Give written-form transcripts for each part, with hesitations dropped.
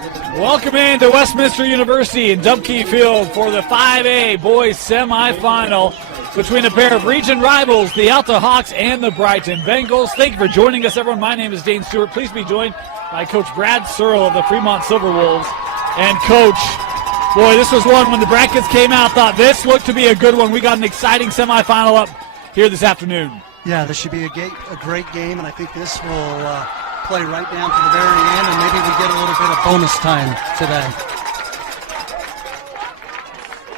Welcome into Westminster University in Dubkey Field for the 5A boys semifinal between a pair of region rivals, the Alta Hawks and the Brighton Bengals. Thank you for joining us, everyone. My name is Dane Stewart. Please be joined by Coach Brad Searle of the Fremont Silverwolves. And Coach, boy, this was one when the brackets came out, thought this looked to be a good one. We got an exciting semifinal up here this afternoon. Yeah, this should be a great game, and I think this will play right down to the very end, and maybe we get a little bit of bonus time today.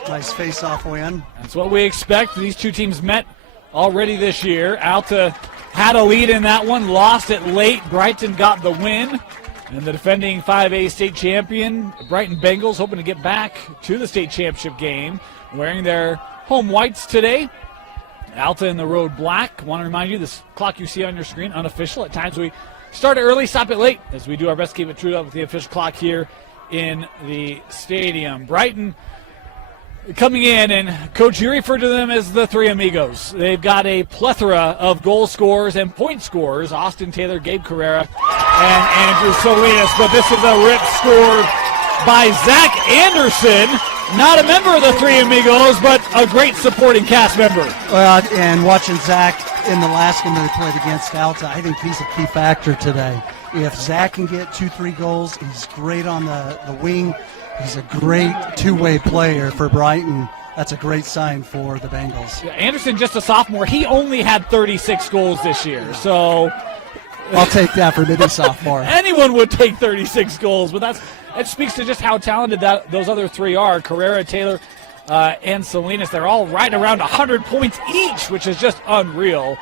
Nice face-off win. That's what we expect. These two teams met already this year. Alta had a lead in that one, lost it late. Brighton got the win. And the defending 5A state champion, Brighton Bengals, hoping to get back to the state championship game, wearing their home whites today. Alta in the road black. Want to remind you, this clock you see on your screen, unofficial. At times we start it early, stop it late, as we do our best to keep it true up with the official clock here in the stadium. Brighton coming in, and Coach, you refer to them as the Three Amigos. They've got a plethora of goal scorers and point scorers, Austin Taylor, Gabe Carrera, and Andrew Salinas. But this is a rip score by Zach Anderson, not a member of the Three Amigos, but a great supporting cast member. Well, and watching Zach in the last game that he played against Alta, I think he's a key factor today. If Zach can get 2-3 goals, he's great on the wing. He's a great two-way player for Brighton. That's a great sign for the Bengals. Yeah, Anderson, just a sophomore, he only had 36 goals this year, so I'll take that for maybe sophomore. Anyone would take 36 goals, but that speaks to just how talented those other three are. Carrera, Taylor, and Salinas, they're all right around 100 points each, which is just unreal.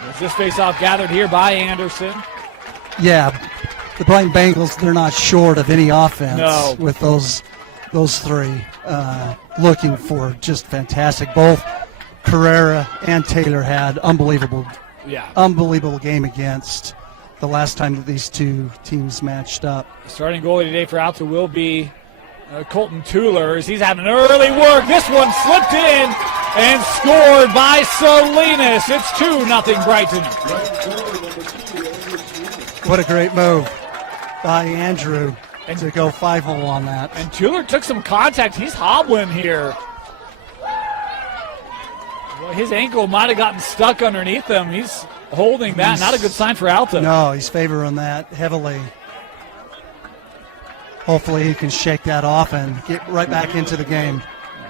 As this face-off gathered here by Anderson. Yeah, the Brighton Bengals, they're not short of any offense with those three. Looking for just fantastic. Both Carrera and Taylor had unbelievable game against the last time that these two teams matched up. Starting goalie today for Alta will be Colton Tueller, as he's having early work. This one slipped in and scored by Salinas. It's 2-0 Brighton. What a great move by Andrew to go 5-0 on that. And Tueller took some contact. He's hobbling here. Well, his ankle might have gotten stuck underneath him. He's holding that. Not a good sign for Alta. No, he's favoring that heavily. Hopefully he can shake that off and get right back into the game.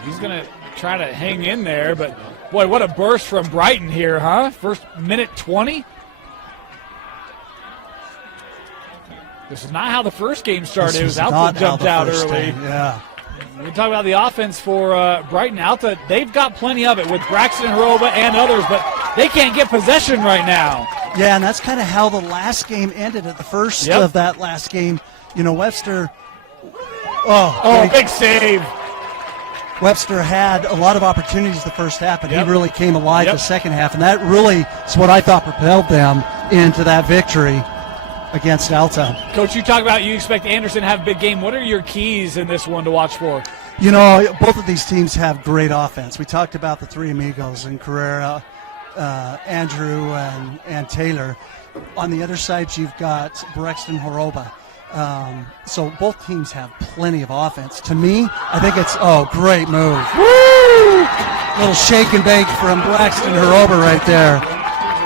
He's going to try to hang in there, but boy, what a burst from Brighton here, huh? First minute 20. This is not how the first game started. It was Alta jumped out early. Yeah. We talk about the offense for Brighton. Alta, they've got plenty of it with Braxton Horoba and others, but they can't get possession right now. Yeah, and that's kind of how the last game ended at the first of that last game. You know, Webster. Big save. Webster had a lot of opportunities the first half, but he really came alive the second half, and that really is what I thought propelled them into that victory against Alta. Coach, you talk about you expect Anderson to have a big game. What are your keys in this one to watch for? You know, both of these teams have great offense. We talked about the Three Amigos and Carrera, Andrew, and Taylor. On the other side, you've got Braxton Horoba. So both teams have plenty of offense. To me, I think it's, great move. Woo! Little shake and bake from Braxton Horoba right there.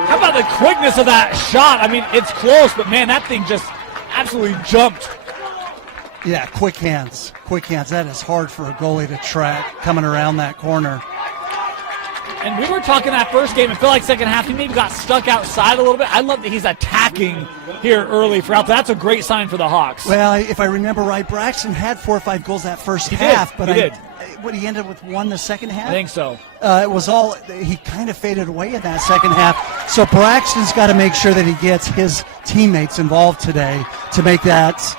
How about the quickness of that shot? I mean, it's close, but man, that thing just absolutely jumped. Yeah, quick hands. That is hard for a goalie to track coming around that corner. And we were talking that first game, it felt like second half, he maybe got stuck outside a little bit. I love that he's attacking here early for Alta. That's a great sign for the Hawks. Well, if I remember right, Braxton had 4 or 5 goals that first half, but he ended with 1 the second half? I think so. It was all, he kind of faded away in that second half. So Braxton's got to make sure that he gets his teammates involved today to make that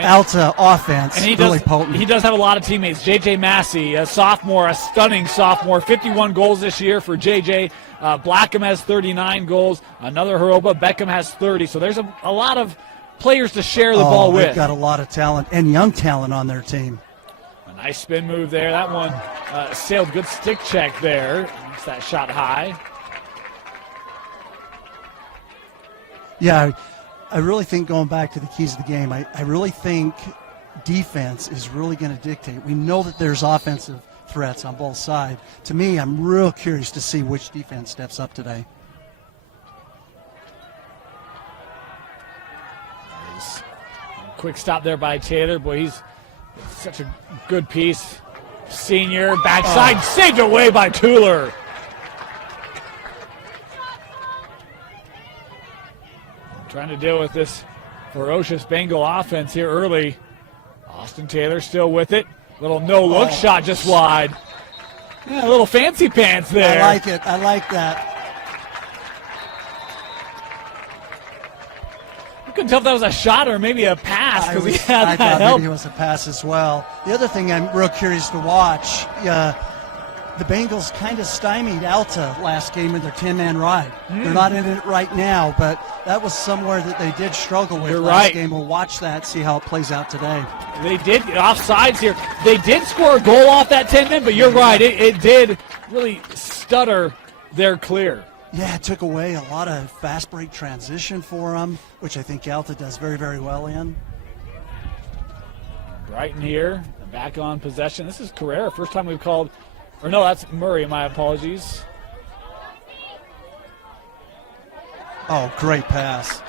Alta offense really potent. He does have a lot of teammates. J.J. Massey, a sophomore, a stunning sophomore, 51 goals this year for J.J. Blackham has 39 goals. Another Horoba, Beckham has 30. So there's a lot of players to share the ball with. They've got a lot of talent and young talent on their team. A nice spin move there. That one sailed. Good stick check there. Makes that shot high. Yeah, I really think going back to the keys of the game, I really think defense is really going to dictate. We know that there's offensive threats on both sides. To me, I'm real curious to see which defense steps up today. Quick stop there by Taylor. Boy, he's such a good piece. Senior, backside, saved away by Tueller. Trying to deal with this ferocious Bengal offense here early. Austin Taylor still with it. Little no-look shot just wide. Yeah, a little fancy pants there. I like it. I like that. I couldn't tell if that was a shot or maybe a pass because he had I that thought help. maybe it was a pass as well. The other thing I'm real curious to watch, the Bengals kind of stymied Alta last game in their 10-man ride. They're not in it right now, but that was somewhere that they did struggle with last game. We'll watch that, see how it plays out today. They did get offsides here. They did score a goal off that 10-man, but you're right. It did really stutter their clear. Yeah, it took away a lot of fast break transition for them, which I think Alta does very, very well in. Brighton here, back on possession. This is Carrera, first time we've called, or no, that's Murray, my apologies. Oh, great pass.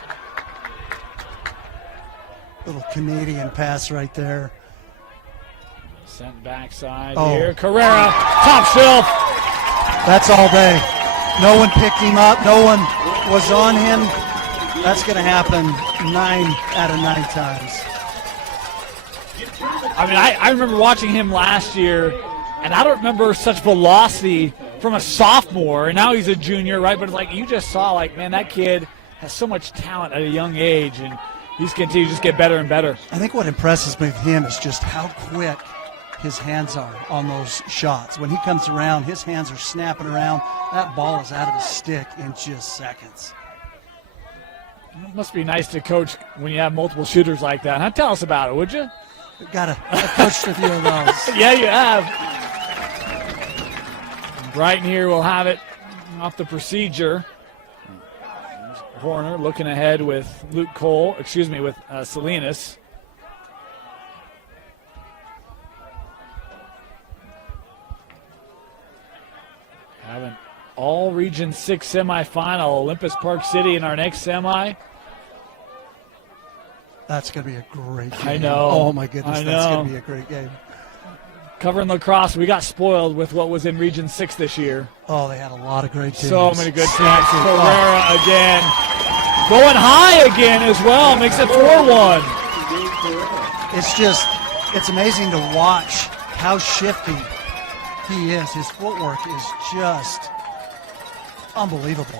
Little Canadian pass right there. Sent backside here. Carrera, top shelf. That's all day. No one picked him up. No one was on him. That's going to happen 9 out of 9 times. I mean, I remember watching him last year, and I don't remember such velocity from a sophomore, and now he's a junior, right? But it's like you just saw, like, man, that kid has so much talent at a young age, and he's continued to just get better and better. I think what impresses me with him is just how quick his hands are on those shots. When he comes around, his hands are snapping around. That ball is out of his stick in just seconds. It must be nice to coach when you have multiple shooters like that. Huh? Tell us about it, would you? I've coached a few of those. Yeah, you have. Brighton here will have it off the procedure. Horner looking ahead with with Salinas. Have an all-Region 6 semifinal, Olympus Park City in our next semi. That's going to be a great game. I know. Oh, my goodness, that's going to be a great game. Covering lacrosse, we got spoiled with what was in Region 6 this year. Oh, they had a lot of great teams. So many good teams. Carrera again. Going high again as well. Makes it 4-1. It's amazing to watch how shifty he is. His footwork is just unbelievable.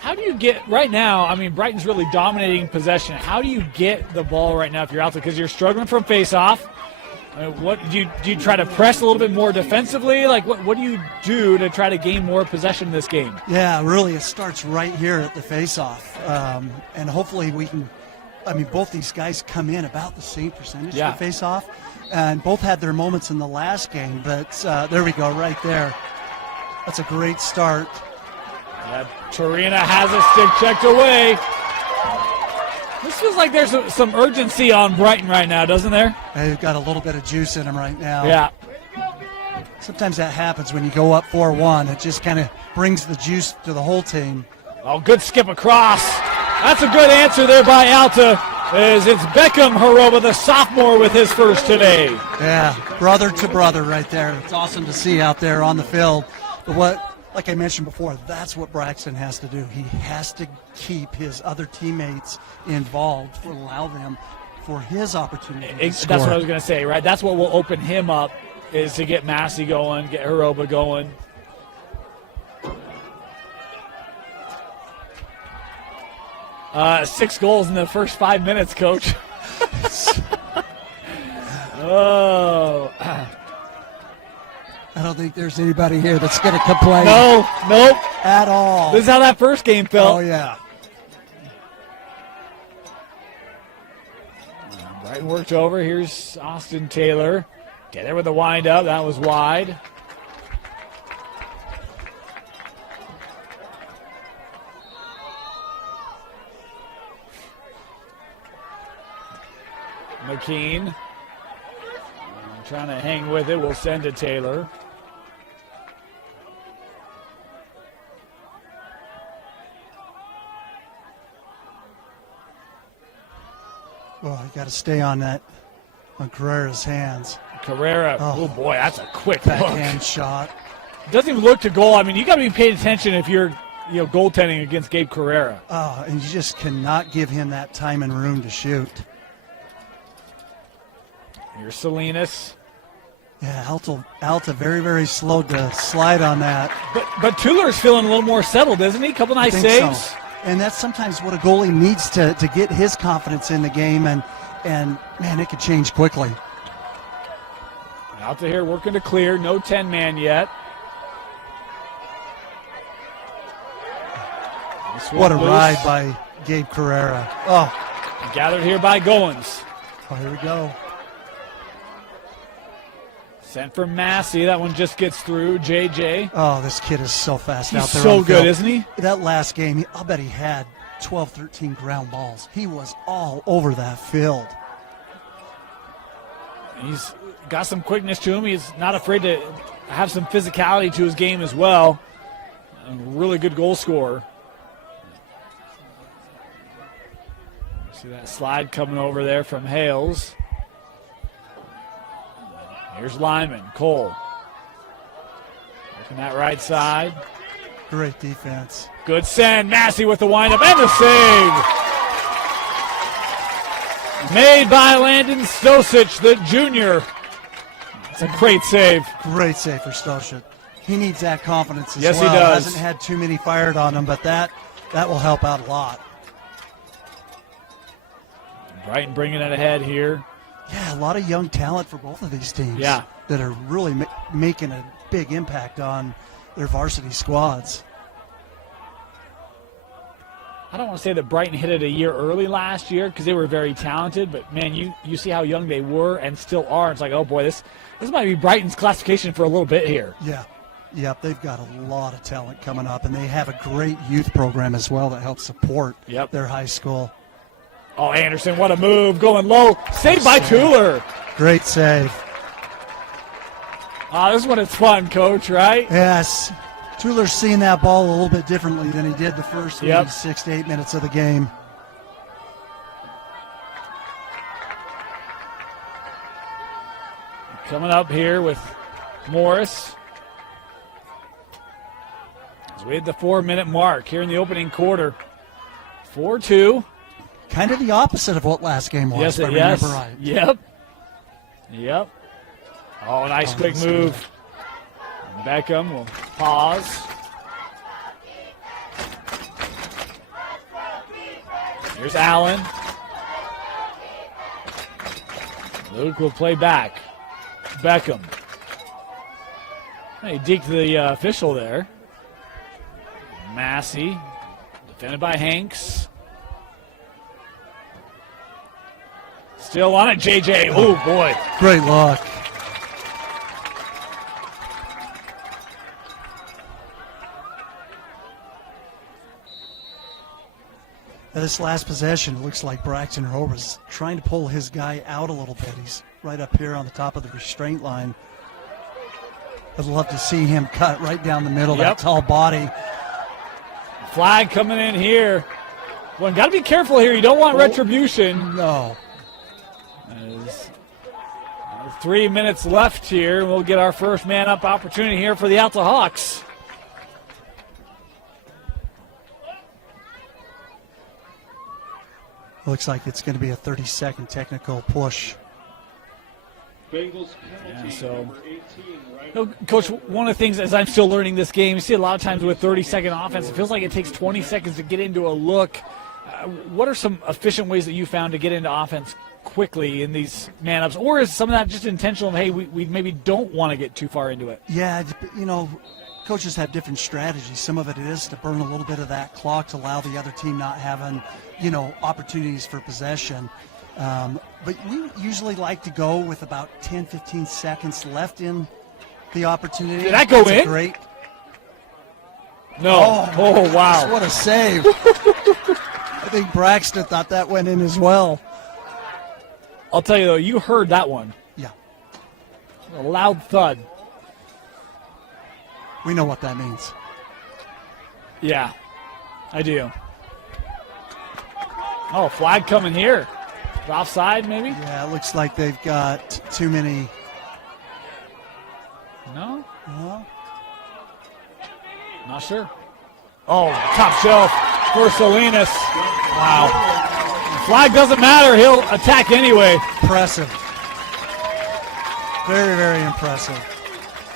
How do you get, right now, I mean, Brighton's really dominating possession. How do you get the ball right now if you're out there? Because you're struggling from face-off. What do you try to press a little bit more defensively? Like, what do you do to try to gain more possession in this game? Yeah, really, it starts right here at the face-off. And hopefully we can, both these guys come in about the same percentage for face-off. And both had their moments in the last game, but there we go, right there. That's a great start. Yeah, Torina has a stick checked away. This feels like there's some urgency on Brighton right now, doesn't there? They've got a little bit of juice in them right now. Yeah. Sometimes that happens when you go up 4-1. It just kind of brings the juice to the whole team. Oh, good skip across. That's a good answer there by Alta. It's Beckham Haroba, the sophomore, with his first today. Yeah, brother to brother right there. It's awesome to see out there on the field. But like I mentioned before, that's what Braxton has to do. He has to keep his other teammates involved, to allow them for his opportunity to score. That's what I was going to say, right? That's what will open him up, is to get Massey going, get Haroba going. 6 goals in the first 5 minutes, Coach. Oh. I don't think there's anybody here that's going to complain. No, nope. At all. This is how that first game felt. Oh, yeah. Brighton worked over. Here's Austin Taylor. Get there with the wind up. That was wide. McKean trying to hang with it. We'll send to Taylor. Oh, you got to stay on that, on Carrera's hands. Carrera, oh boy, that's a quick backhand shot. Doesn't even look to goal. I mean, you got to be paying attention if you're, goaltending against Gabe Carrera. Oh, and you just cannot give him that time and room to shoot. Here's Salinas. Yeah, Alta very, very slow to slide on that. But Tueler's feeling a little more settled, isn't he? Couple nice saves. So. And that's sometimes what a goalie needs to get his confidence in the game, and man, it could change quickly. Alta here working to clear. No 10-man yet. What a ride by Gabe Carrera. Oh. Gathered here by Goins. Oh, here we go. Sent for Massey. That one just gets through. JJ. Oh, this kid is so fast out there. He's so good, isn't he? That last game, I'll bet he had 12, 13 ground balls. He was all over that field. He's got some quickness to him. He's not afraid to have some physicality to his game as well. A really good goal scorer. See that slide coming over there from Hales. Here's Lyman, Cole. Working that right side. Great defense. Good send. Massey with the windup and the save. Made by Landon Stosic, the junior. It's a great save. Great save for Stosic. He needs that confidence as well. Yes, he does. Hasn't had too many fired on him, but that will help out a lot. Brighton bringing it ahead here. Yeah, a lot of young talent for both of these teams. Yeah. That are really making a big impact on their varsity squads. I don't want to say that Brighton hit it a year early last year because they were very talented, but, man, you see how young they were and still are. It's like, oh, boy, this might be Brighton's classification for a little bit here. Yeah. Yep, they've got a lot of talent coming up, and they have a great youth program as well that helps support their high school. Oh, Anderson, what a move. Going low. Saved by Tueler. Great save. This one is fun, Coach, right? Yes. Tueler's seeing that ball a little bit differently than he did the first 6 to 8 minutes of the game. Coming up here with Morris. As we hit the 4-minute mark here in the opening quarter. 4-2. Kind of the opposite of what last game was, if I remember right. Yep. Oh, nice quick move. Beckham will pause. Here's Allen. Luke will play back. Beckham. He deked the official there. Massey. Defended by Hanks. Still on it, JJ. Oh, boy. Great luck. This last possession, it looks like Braxton Rowe was trying to pull his guy out a little bit. He's right up here on the top of the restraint line. I'd love to see him cut right down the middle, that tall body. Flag coming in here. Well, got to be careful here. You don't want retribution. No. 3 minutes left here. We'll get our first man-up opportunity here for the Alta Hawks. Looks like it's going to be a 30-second technical push. Bengals Coach, one of the things as I'm still learning this game, you see a lot of times with 30-second offense, it feels like it takes 20 seconds to get into a look. What are some efficient ways that you found to get into offense quickly in these man-ups? Or is some of that just intentional, hey, we maybe don't want to get too far into it? Yeah, coaches have different strategies. Some of it is to burn a little bit of that clock to allow the other team not having, opportunities for possession. But we usually like to go with about 10, 15 seconds left in the opportunity. Did that go in? Great. No. Oh, wow. What a save. I think Braxton thought that went in as well. I'll tell you, though, you heard that one. Yeah. A loud thud. We know what that means. Yeah, I do. Oh, flag coming here. Offside, maybe? Yeah, it looks like they've got too many. No? Well, Not sure. Oh, top shelf for Salinas. Wow. Flag doesn't matter. He'll attack anyway. impressive. Very, very impressive.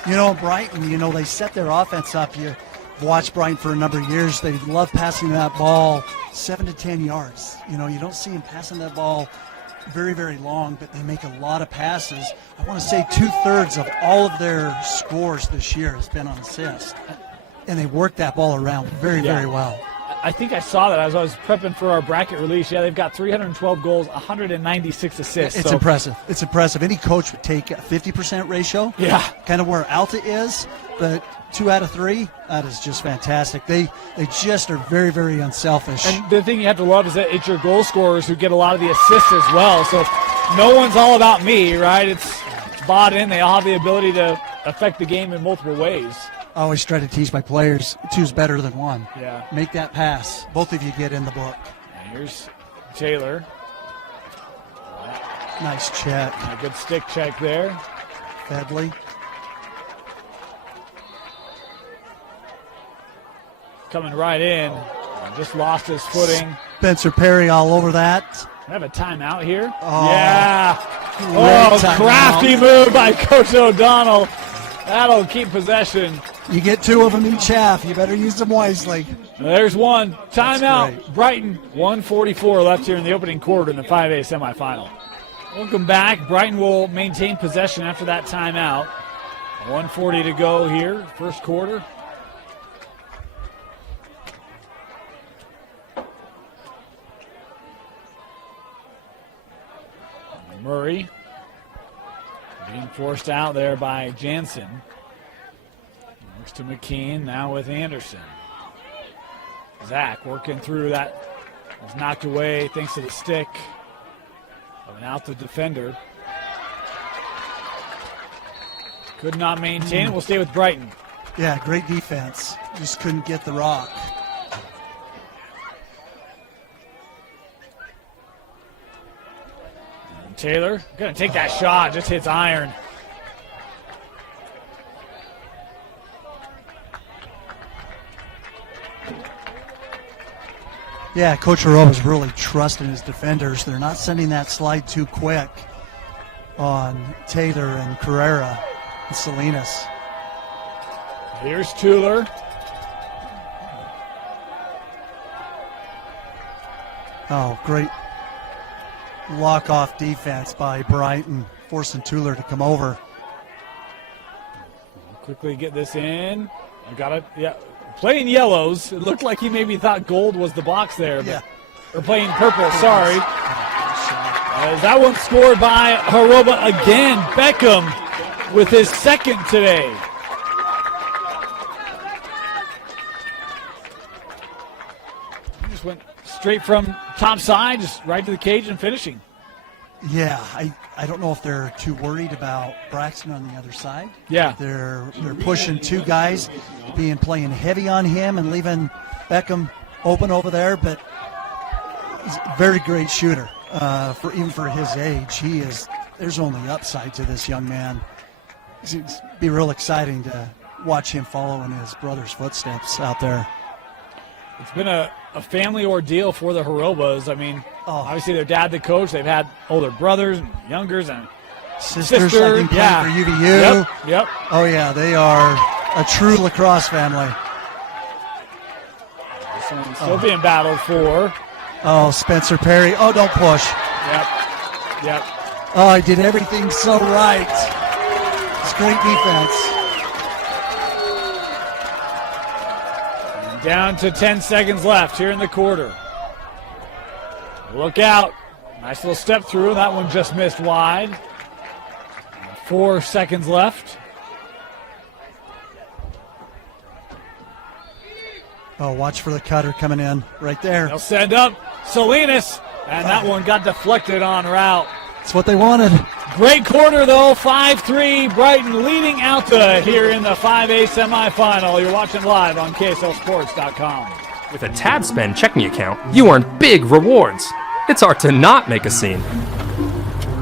You know, Brighton, they set their offense up. You've watched Brighton for a number of years. They love passing that ball 7 to 10 yards. You don't see them passing that ball very, very long, but they make a lot of passes. I want to say 2/3 of all of their scores this year has been on assists. And they work that ball around very, very well. I think I saw that as I was prepping for our bracket release. Yeah, they've got 312 goals, 196 assists. It's impressive. It's impressive. Any coach would take a 50% ratio. Yeah. Kind of where Alta is, but 2 out of 3, that is just fantastic. They just are very, very unselfish. And the thing you have to love is that it's your goal scorers who get a lot of the assists as well. So no one's all about me, right? It's bought in. They all have the ability to affect the game in multiple ways. I always try to teach my players, 2's better than 1. Yeah. Make that pass. Both of you get in the book. And here's Taylor. Nice check. A good stick check there. Fedley. Coming right in. Just lost his footing. Spencer Perry all over that. We have a timeout here. Oh, yeah. great Oh, timeout. crafty move by Coach O'Donnell. That'll keep possession. You get 2 of them each half. You better use them wisely. There's one. Timeout. That's great. Brighton, 1:44 left here in the opening quarter in the 5A semifinal. Welcome back. Brighton will maintain possession after that timeout. 1:40 to go here, first quarter. Murray being forced out there by Jansen. Works to McKean, now with Anderson. Zach working through that. Was knocked away thanks to the stick of an Alta defender. Could not maintain it. We'll stay with Brighton. Yeah, great defense. Just couldn't get the rock. And Taylor going to take that shot. Just hits iron. Yeah, Coach Aroba's really trusting his defenders. They're not sending that slide too quick on Taylor and Carrera and Salinas. Here's Tuller. Oh, great lock-off defense by Brighton, forcing Tuller to come over. Quickly get this in. I got it. Yeah. Playing yellows. It looked like he maybe thought gold was the box there. But, Yeah. or playing purple, sorry. That one scored by Haroba again. Beckham with his second today. He just went straight from top side, just right to the cage and finishing. Yeah, I don't know if they're too worried about Braxton on the other side. Yeah. They're pushing 2 guys, playing heavy on him and leaving Beckham open over there, but he's a very great shooter. Even for his age, there's only upside to this young man. It'd be real exciting to watch him follow in his brother's footsteps out there. It's been a family ordeal for the Harobas. I mean, obviously their dad, the coach, they've had older brothers and youngers and Sisters, I think, playing for UVU. Yep. Oh, yeah, they are a true lacrosse family. This one's still being battled for. Oh, Spencer Perry. Oh, don't push. Yep. Oh, he did everything so right. It's great defense. And down to 10 seconds left here in the quarter. Look out. Nice little step through. That one just missed wide. 4 seconds left. Oh, watch for the cutter coming in right there. They'll send up Salinas, and that one got deflected en route. That's what they wanted. Great quarter, though. 5-3, Brighton leading Alta here in the 5A semifinal. You're watching live on KSLSports.com. With a tab spend checking account, you earn big rewards. It's hard to not make a scene.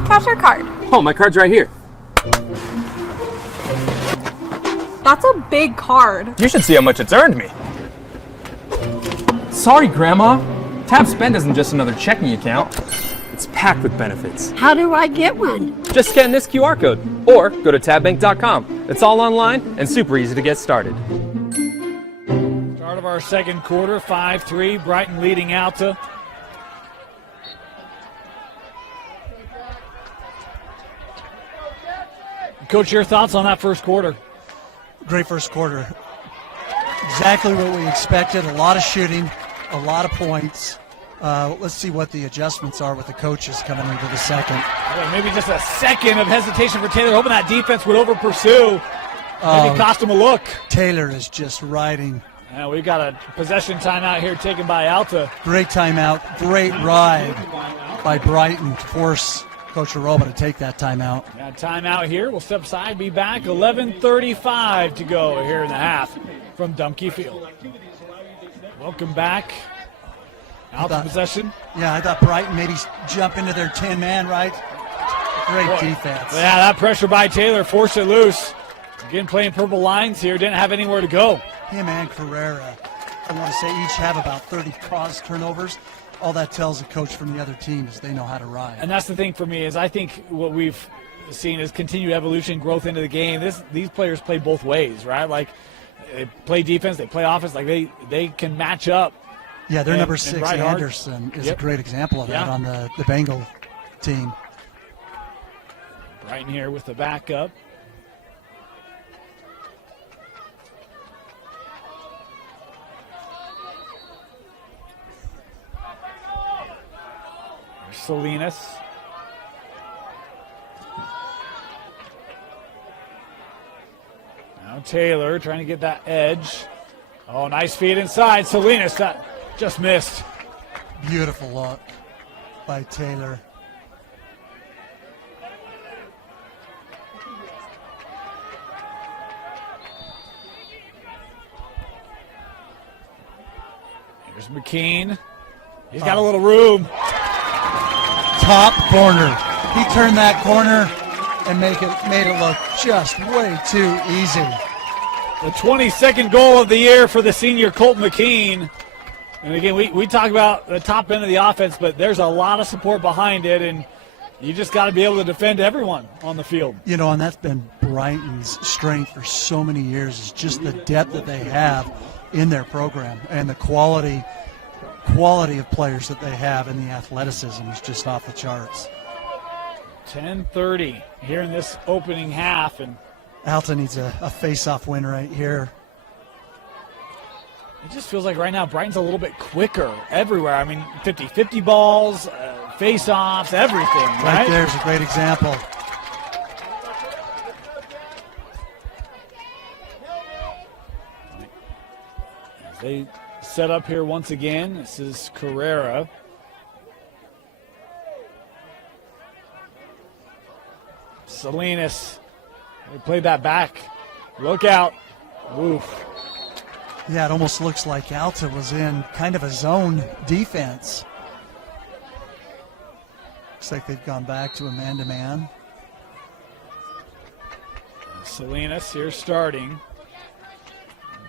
Cash or card? Oh, my card's right here. That's a big card. You should see how much it's earned me. Sorry, Grandma. Tab spend isn't just another checking account. It's packed with benefits. How do I get one? Just scan this QR code or go to tabbank.com. It's all online and super easy to get started. Start of our second quarter, 5-3, Brighton leading Alta. Coach, your thoughts on that first quarter? Great first quarter. Exactly what we expected. A lot of shooting, a lot of points. Let's see what the adjustments are with the coaches coming into the second. Yeah, maybe just a second of hesitation for Taylor, hoping that defense would over-pursue. Maybe cost him a look. Taylor is just riding. Yeah, we've got a possession timeout here taken by Alta. Great timeout, great ride by Brighton to force Coach Horoba to take that timeout. Yeah, timeout here. We'll step aside, be back. 11:35 to go here in the half from Dumke Field. Welcome back. Alta possession. Yeah, I thought Brighton maybe jump into their 10-man, right? Great defense. Yeah, that pressure by Taylor forced it loose. Again, playing purple lines here. Didn't have anywhere to go. Him and Carrera, I want to say, each have about 30 caused turnovers. All that tells a coach from the other team is they know how to ride. And that's the thing for me is I think what we've seen is continued evolution, growth into the game. These players play both ways, right? Like they play defense, they play offense. Like they can match up. Yeah, their number 6, Anderson, is a great example of that on the Bengal team. Brighton here with the backup. There's Salinas. Now Taylor trying to get that edge. Oh, nice feed inside. Salinas just missed. Beautiful look by Taylor. Here's McKean. He's got a little room. Top corner. He turned that corner and made it look just way too easy. The 22nd goal of the year for the senior Colt McKean. And again, we talk about the top end of the offense, but there's a lot of support behind it, and you just got to be able to defend everyone on the field. You know, and that's been Brighton's strength for so many years, is just the depth that they have in their program and the quality of players that they have, and the athleticism is just off the charts. 10:30 here in this opening half, and Alta needs a face-off win right here. it just feels like right now Brighton's a little bit quicker everywhere. I mean, 50-50 balls, face-offs, everything, right? Right there's a great example. As they set up here once again, this is Carrera. Salinas, they played that back. Look out. Oof. Yeah, it almost looks like Alta was in kind of a zone defense. Looks like they've gone back to a man-to-man. Salinas here starting.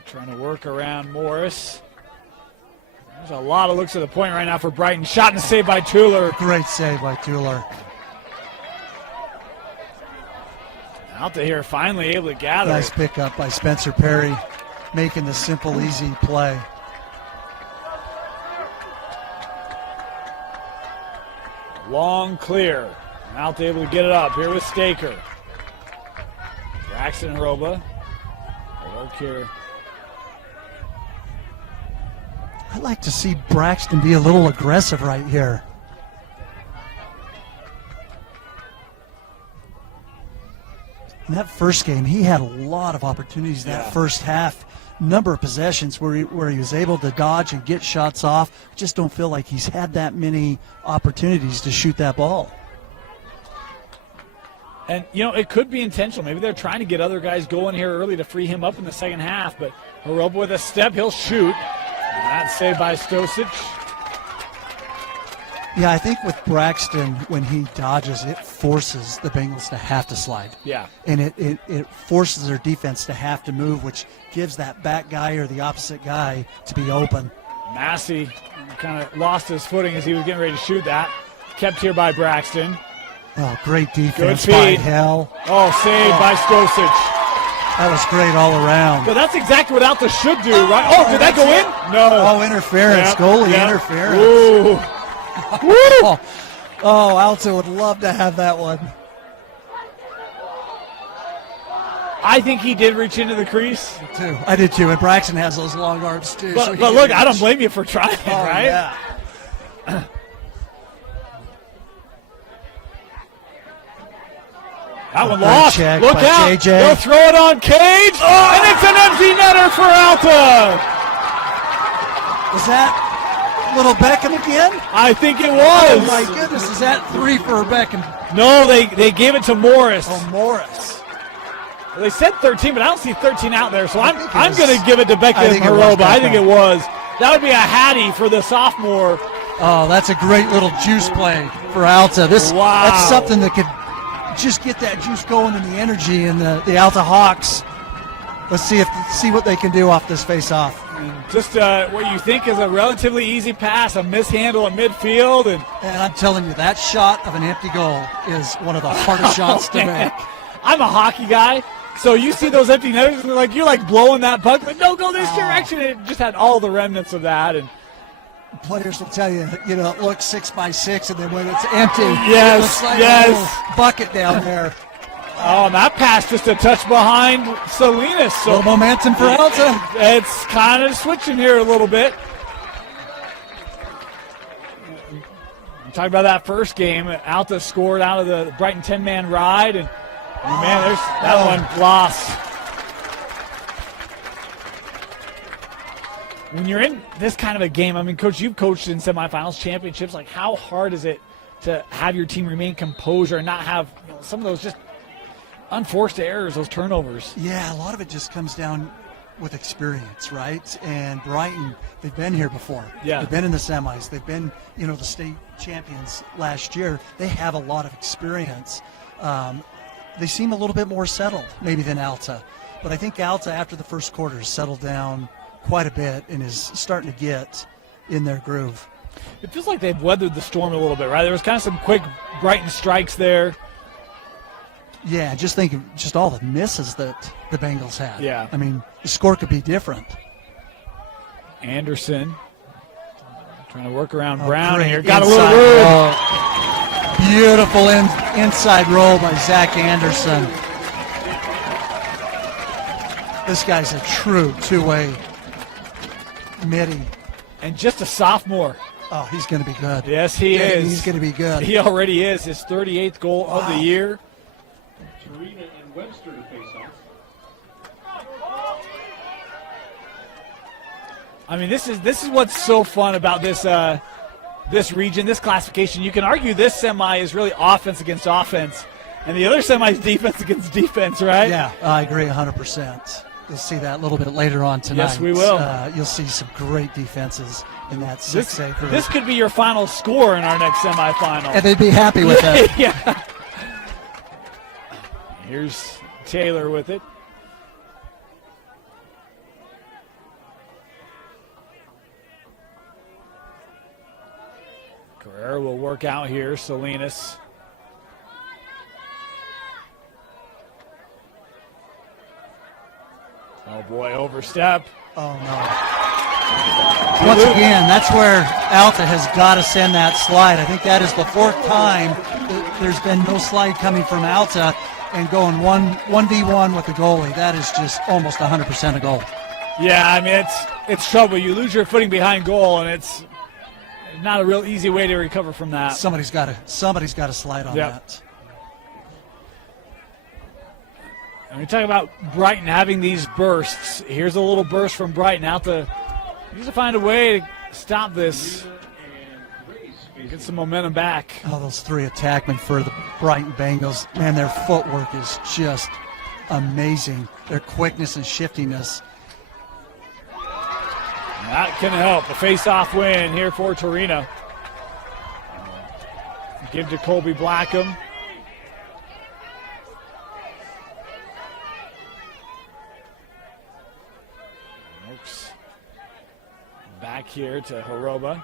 Trying to work around Morris. There's a lot of looks at the point right now for Brighton. Shot and save by Tuller. Great save by Tuller. Alta here finally able to gather. Nice pickup by Spencer Perry, making the simple, easy play. Long clear. Alta able to get it up here with Staker. Braxton Horoba. Work here. I'd like to see Braxton be a little aggressive right here. In that first game, he had a lot of opportunities in that first half. Number of possessions where he was able to dodge and get shots off. I just don't feel like he's had that many opportunities to shoot that ball. And, it could be intentional. Maybe they're trying to get other guys going here early to free him up in the second half. But Horoba with a step, he'll shoot. And that's saved by Stosic. Yeah, I think with Braxton, when he dodges, it forces the Bengals to have to slide. Yeah. And it forces their defense to have to move, which gives that back guy or the opposite guy to be open. Massey kind of lost his footing as he was getting ready to shoot that. Kept here by Braxton. Oh, great defense Good by feed. Hell. Oh, saved by Stosic. That was great all around. But that's exactly what Alta should do, right? Oh, did that go in? No. Oh, interference. Yep, Goalie yep. interference. Ooh. Oh, Alta would love to have that one. I think he did reach into the crease. Too. I did too, and Braxton has those long arms too. But look, I don't blame you for trying, right? Yeah. That one Great lost. check Look by out. JJ. They'll throw it on Cage. And it's an empty netter for Alta. Was that little Beckham again? I think it was. Oh my goodness, is that 3 for Beckham? No, they gave it to Morris. Oh, Morris. Well, they said 13, but I don't see 13 out there, so I'm think it was- going to give it to Becca I and think it was Horoba. I think Becca. it was. That would be a hattie for the sophomore. Oh, that's a great little juice play for Alta. Wow. That's something that could just get that juice going and the energy in the Alta Hawks. Let's see what they can do off this face-off. Just what you think is a relatively easy pass, a mishandle at midfield. And I'm telling you, that shot of an empty goal is one of the hardest shots to make. I'm a hockey guy, so you see those empty netters, and you're blowing that puck, like, no, go this direction. And it just had all the remnants of that. And Players will tell you, it looks 6 by 6, and then when it's empty, Yes, it looks like yes. a little bucket down there. oh, and that pass just a touch behind Salinas. A So little momentum for Alta. it's kind of switching here a little bit. Talking about that first game, Alta scored out of the Brighton 10-man ride, and man, there's that one lost. When you're in this kind of a game, Coach, you've coached in semifinals, championships. How hard is it to have your team remain composure and not have some of those just unforced errors, those turnovers? Yeah, a lot of it just comes down with experience, right? And Brighton, they've been here before. Yeah. They've been in the semis. They've been, the state champions last year. They have a lot of experience. They seem a little bit more settled maybe than Alta. But I think Alta, after the first quarter, has settled down quite a bit and is starting to get in their groove. It feels like they've weathered the storm a little bit, right? There was kind of some quick Brighton strikes there. Yeah, just think of just all the misses that the Bengals had. Yeah. The score could be different. Anderson trying to work around Oh, Brown great here. Got a inside little room. roll. Beautiful inside roll by Zach Anderson. This guy's a true two-way midi. And just a sophomore. Oh, he's going to be good. Yes, he is. He's going to be good. He already is. His 38th goal of the year. Torina and Webster to face off. This is what's so fun about this region, this classification. You can argue this semi is really offense against offense, and the other semi is defense against defense, right? Yeah, I agree 100%. You'll see that a little bit later on tonight. Yes, we will. You'll see some great defenses in that 6A group. This could be your final score in our next semifinal. And they'd be happy with that. Yeah. Here's Taylor with it. Carrera will work out here. Salinas. Oh boy, overstep. Oh, no. Once again, that's where Alta has got to send that slide. I think that is the fourth time that there's been no slide coming from Alta and going 1v1 with the goalie. That is just almost 100% a goal. Yeah, it's trouble. You lose your footing behind goal, and it's not a real easy way to recover from that. Somebody's got to slide on that. And we talk about Brighton having these bursts. Here's a little burst from Brighton. Alta needs to find a way to stop this. Get some momentum back. Oh, those three attackmen for the Brighton Bengals. Man, their footwork is just amazing. Their quickness and shiftiness. That can help. A face-off win here for Torino. Give to Colby Blackham. Oaks back here to Horoba.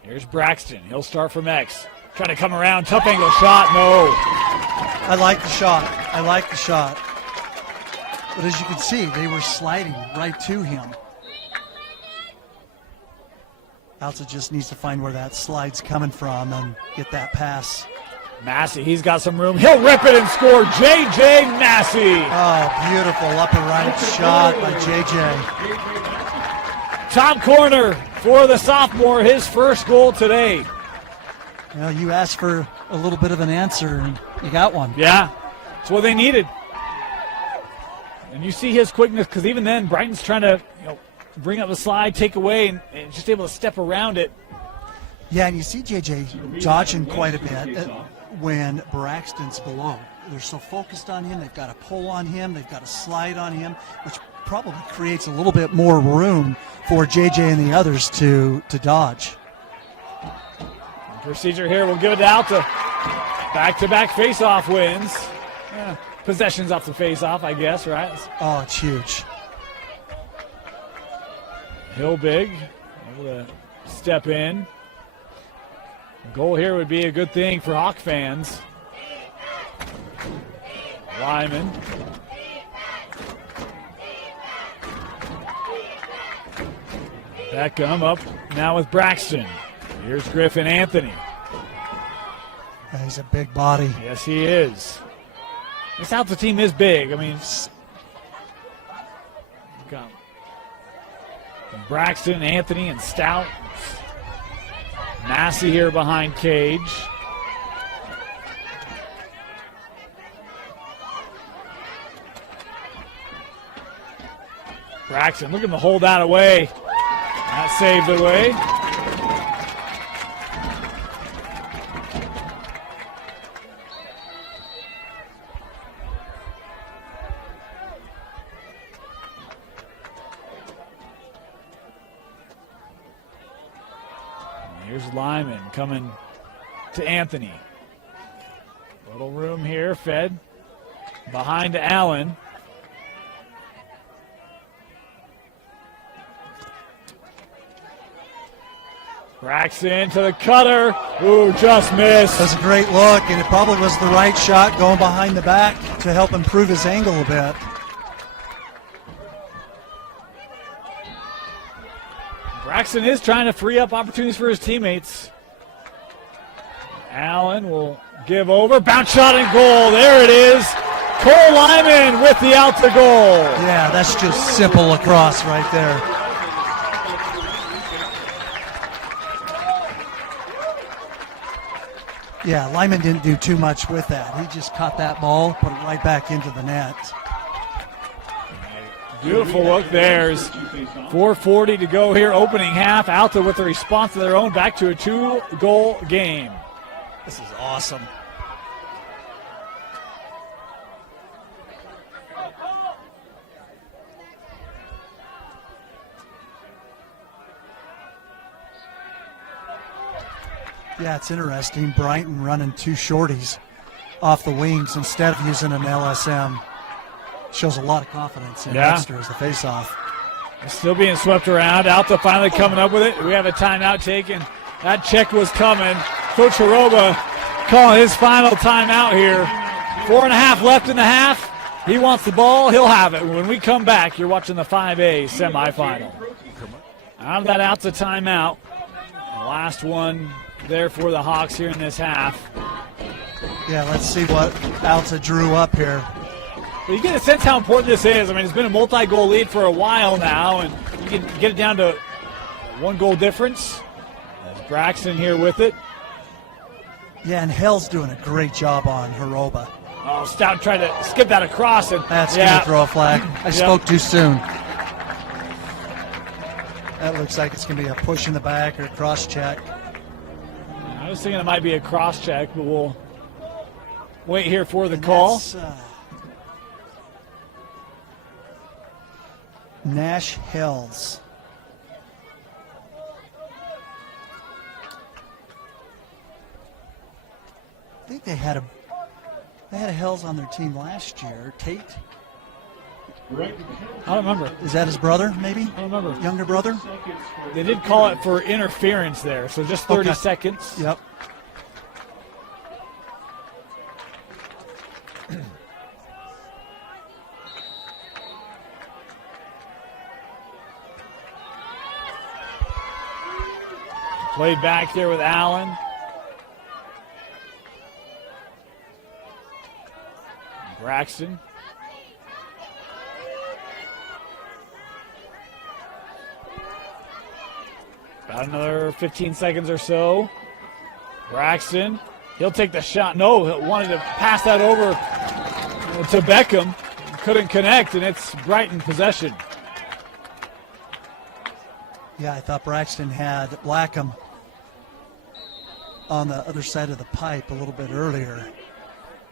Here's Braxton. He'll start from X. Trying to come around. Tough angle shot. No. I like the shot. I like the shot. But as you can see, they were sliding right to him. Alta just needs to find where that slide's coming from and get that pass. Massey, he's got some room. He'll rip it and score. J.J. Massey. Oh, beautiful upper right shot by J.J. Top corner for the sophomore, his first goal today. Well, you asked for a little bit of an answer, and you got one. Yeah, that's what they needed. And you see his quickness, because even then, Brighton's trying to bring up the slide, take away, and just able to step around it. Yeah, and you see J.J. dodging quite a bit when Braxton's below. They're so focused on him. They've got a pull on him. They've got a slide on him, which probably creates a little bit more room for J.J. and the others to dodge. Procedure here, we'll give it to Alta. Back-to-back face-off wins. Yeah, possessions off the face-off, I guess, right? Oh, it's huge. Hillbig able to step in. A goal here would be a good thing for Hawk fans. Lyman. Beckham up now with Braxton. Here's Griffin Anthony. Yeah, he's a big body. Yes, he is. This Alta team is big. I mean, got Braxton, Anthony, and Stout. Massey here behind Cage. Braxton looking to hold that away. That saved away. Here's Lyman coming to Anthony. Little room here, fed behind to Allen. Braxton to the cutter. Ooh, just missed. That's a great look, and it probably was the right shot going behind the back to help improve his angle a bit. Braxton is trying to free up opportunities for his teammates. Allen will give over. Bounce shot and goal. There it is. Cole Lyman with the Alta goal. Yeah, that's just simple lacrosse right there. Yeah, Lyman didn't do too much with that. He just caught that ball, put it right back into the net. Beautiful look. There's 4:40 to go here, opening half. Alta with a response of their own, back to a 2-goal game. This is awesome. Yeah, it's interesting. Brighton running 2 shorties off the wings instead of using an LSM. Shows a lot of confidence in Webster as the face-off. Still being swept around. Alta finally coming up with it. We have a timeout taken. That check was coming. Coach Horoba calling his final timeout here. 4.5 left in the half. He wants the ball. He'll have it. When we come back, you're watching the 5A semifinal. Out of that Alta timeout. The last one there for the Hawks here in this half. Yeah, let's see what Alta drew up here. Well, you get a sense how important this is. I mean, it's been a multi-goal lead for a while now, and you can get it down to 1-goal difference. There's Braxton here with it. Yeah, and Hell's doing a great job on Horoba. Oh, Stout tried to skip that across. And that's going to throw a flag. I spoke too soon. That looks like it's going to be a push in the back or a cross check. I was thinking it might be a cross check, but we'll wait here for the call. Nash Hills. I think they had a Hells on their team last year. Tate? I don't remember. Is that his brother, maybe? I don't remember. Younger brother? They did call it for interference there, so just 30 seconds. Yep. Played back there with Allen. Braxton. About another 15 seconds or so. Braxton, he'll take the shot. No, he wanted to pass that over to Beckham. Couldn't connect, and it's Brighton possession. Yeah, I thought Braxton had Blackham on the other side of the pipe a little bit earlier.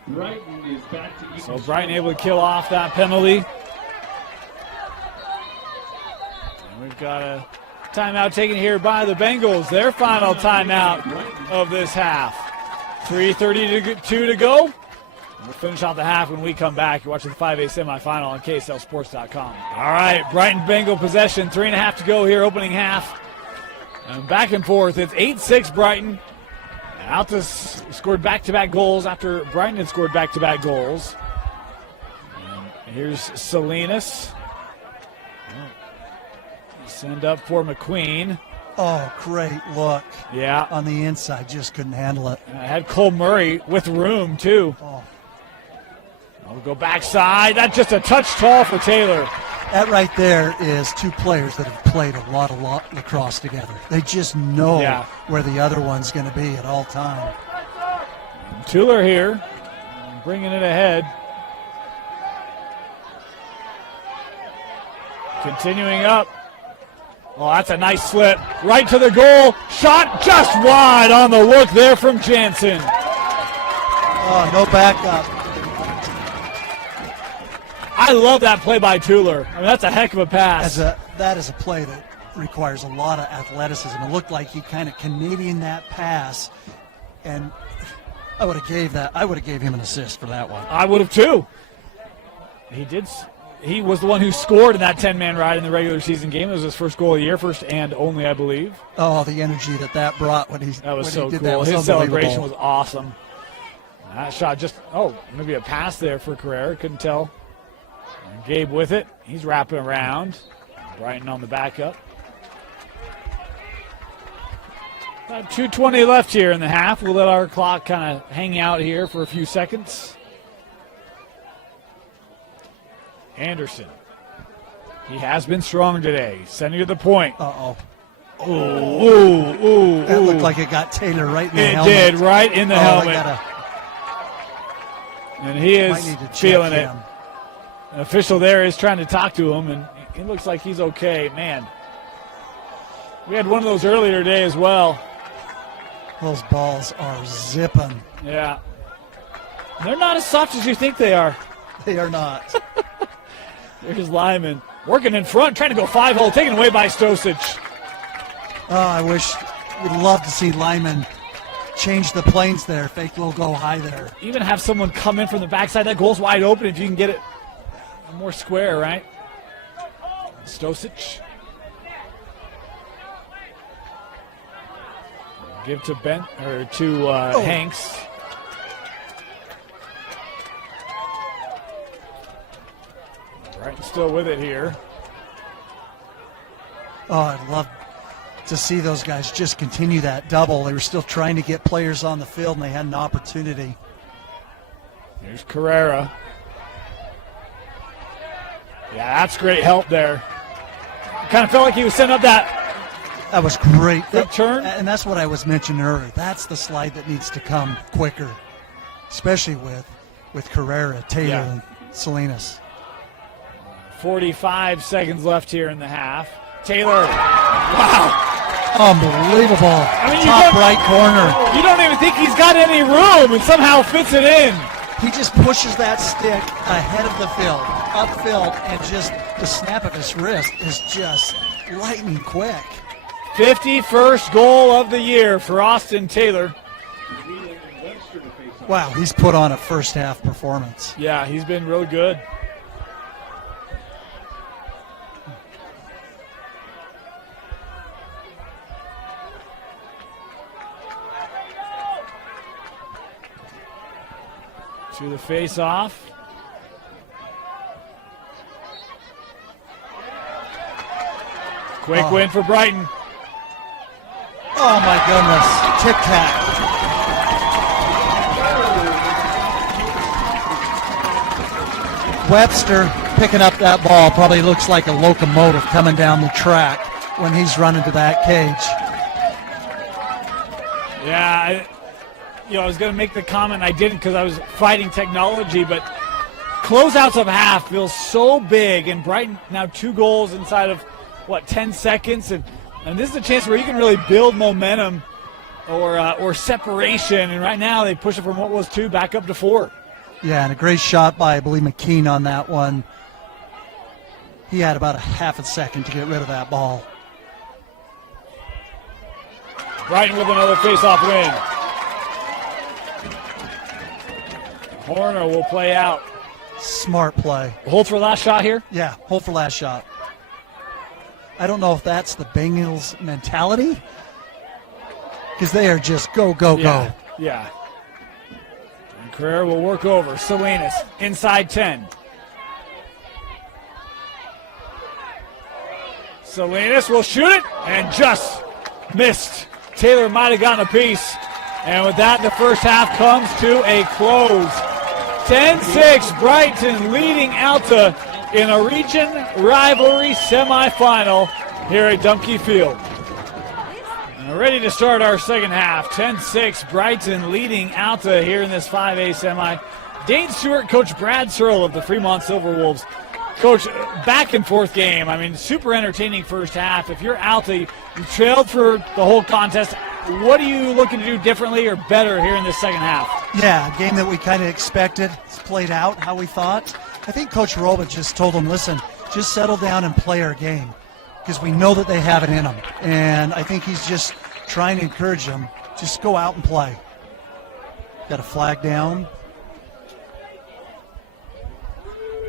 Brighton is back to equal. So Brighton able to kill off that penalty. And we've got a timeout taken here by the Bengals. Their final timeout of this half. 3:32 to go. We'll finish off the half when we come back. You're watching the 5A semifinal on KSLSports.com. All right, Brighton Bengal possession. 3.5 to go here, opening half. And back and forth. It's 8-6 Brighton. Alta scored back-to-back goals after Brighton had scored back-to-back goals. And here's Salinas. Send up for McQueen. Oh, great look. Yeah. On the inside, just couldn't handle it. I had Cole Murray with room, too. Oh. We'll go backside. That's just a touch tall for Taylor. That right there is two players that have played a lot of lacrosse together. They just know where the other one's going to be at all time. Tuller here, bringing it ahead. Continuing up. Oh, that's a nice slip. Right to the goal. Shot just wide on the look there from Jansen. Oh, no backup. I love that play by Tuller. I mean, that's a heck of a pass. That is a play that requires a lot of athleticism. It looked like he kind of Canadian that pass, and I would have gave him an assist for that one. I would have too. He was the one who scored in that 10-man ride in the regular season game. It was his first goal of the year, first and only, I believe. Oh, the energy that brought when he that was when so he did cool. That was his celebration was awesome. That shot maybe a pass there for Carrera. Couldn't tell. And Gabe with it. He's wrapping around. Brighton on the backup. About 2:20 left here in the half. We'll let our clock kind of hang out here for a few seconds. Anderson. He has been strong today. Sending to the point. Uh-oh. Ooh. That looked like it got Taylor right in the helmet. It did, right in the helmet. And he is feeling it. An official there is trying to talk to him, and it looks like he's okay. Man, we had one of those earlier today as well. Those balls are zipping. Yeah. They're not as soft as you think they are. They are not. There's Lyman working in front, trying to go 5-hole, taken away by Stosic. Oh, we'd love to see Lyman change the planes there. Fake will go high there. Even have someone come in from the backside. That goal's wide open if you can get it more square, right? Stosic. Give to Hanks. Brighton still with it here. Oh, I'd love to see those guys just continue that double. They were still trying to get players on the field, and they had an opportunity. Here's Carrera. Yeah, that's great help there. Kind of felt like he was setting up that. That was great. Quick turn. And that's what I was mentioning earlier. That's the slide that needs to come quicker, especially with Carrera, Taylor, and Salinas. 45 seconds left here in the half. Taylor. Wow. Unbelievable. I mean, Top right corner. You don't even think he's got any room and somehow fits it in. He just pushes that stick ahead of the field, upfield, and just the snap of his wrist is just lightning quick. 51st goal of the year for Austin Taylor. Wow, he's put on a first half performance. Yeah, he's been real good. To the face-off. Quick win for Brighton. Oh my goodness, tic-tac. Webster picking up that ball probably looks like a locomotive coming down the track when he's running to that cage. Yeah, I was going to make the comment. I didn't because I was fighting technology, but closeouts of half feels so big, and Brighton now 2 goals inside of, 10 seconds, and this is a chance where you can really build momentum or separation, and right now they push it from what was 2 back up to 4. Yeah, and a great shot by, I believe, McKean on that one. He had about a half a second to get rid of that ball. Brighton with another face-off win. Horner will play out. Smart play. Hold for last shot here? Yeah, hold for last shot. I don't know if that's the Bengals mentality, because they are just go, go, go. Yeah. And Carrera will work over. Salinas inside 10. Salinas will shoot it and just missed. Taylor might have gotten a piece. And with that, the first half comes to a close. 10-6, Brighton leading Alta in a region rivalry semifinal here at Dumke Field. And ready to start our second half. 10-6, Brighton leading Alta here in this 5A semi. Dane Stewart, Coach Brad Searle of the Fremont Silverwolves. Coach, back and forth game. I mean, super entertaining first half. If you're Alta, you trailed for the whole contest. What are you looking to do differently or better here in this second half? Yeah, a game that we kind of expected. It's played out how we thought. I think Coach Roba just told them, listen, just settle down and play our game because we know that they have it in them. And I think he's just trying to encourage them, just go out and play. Got a flag down.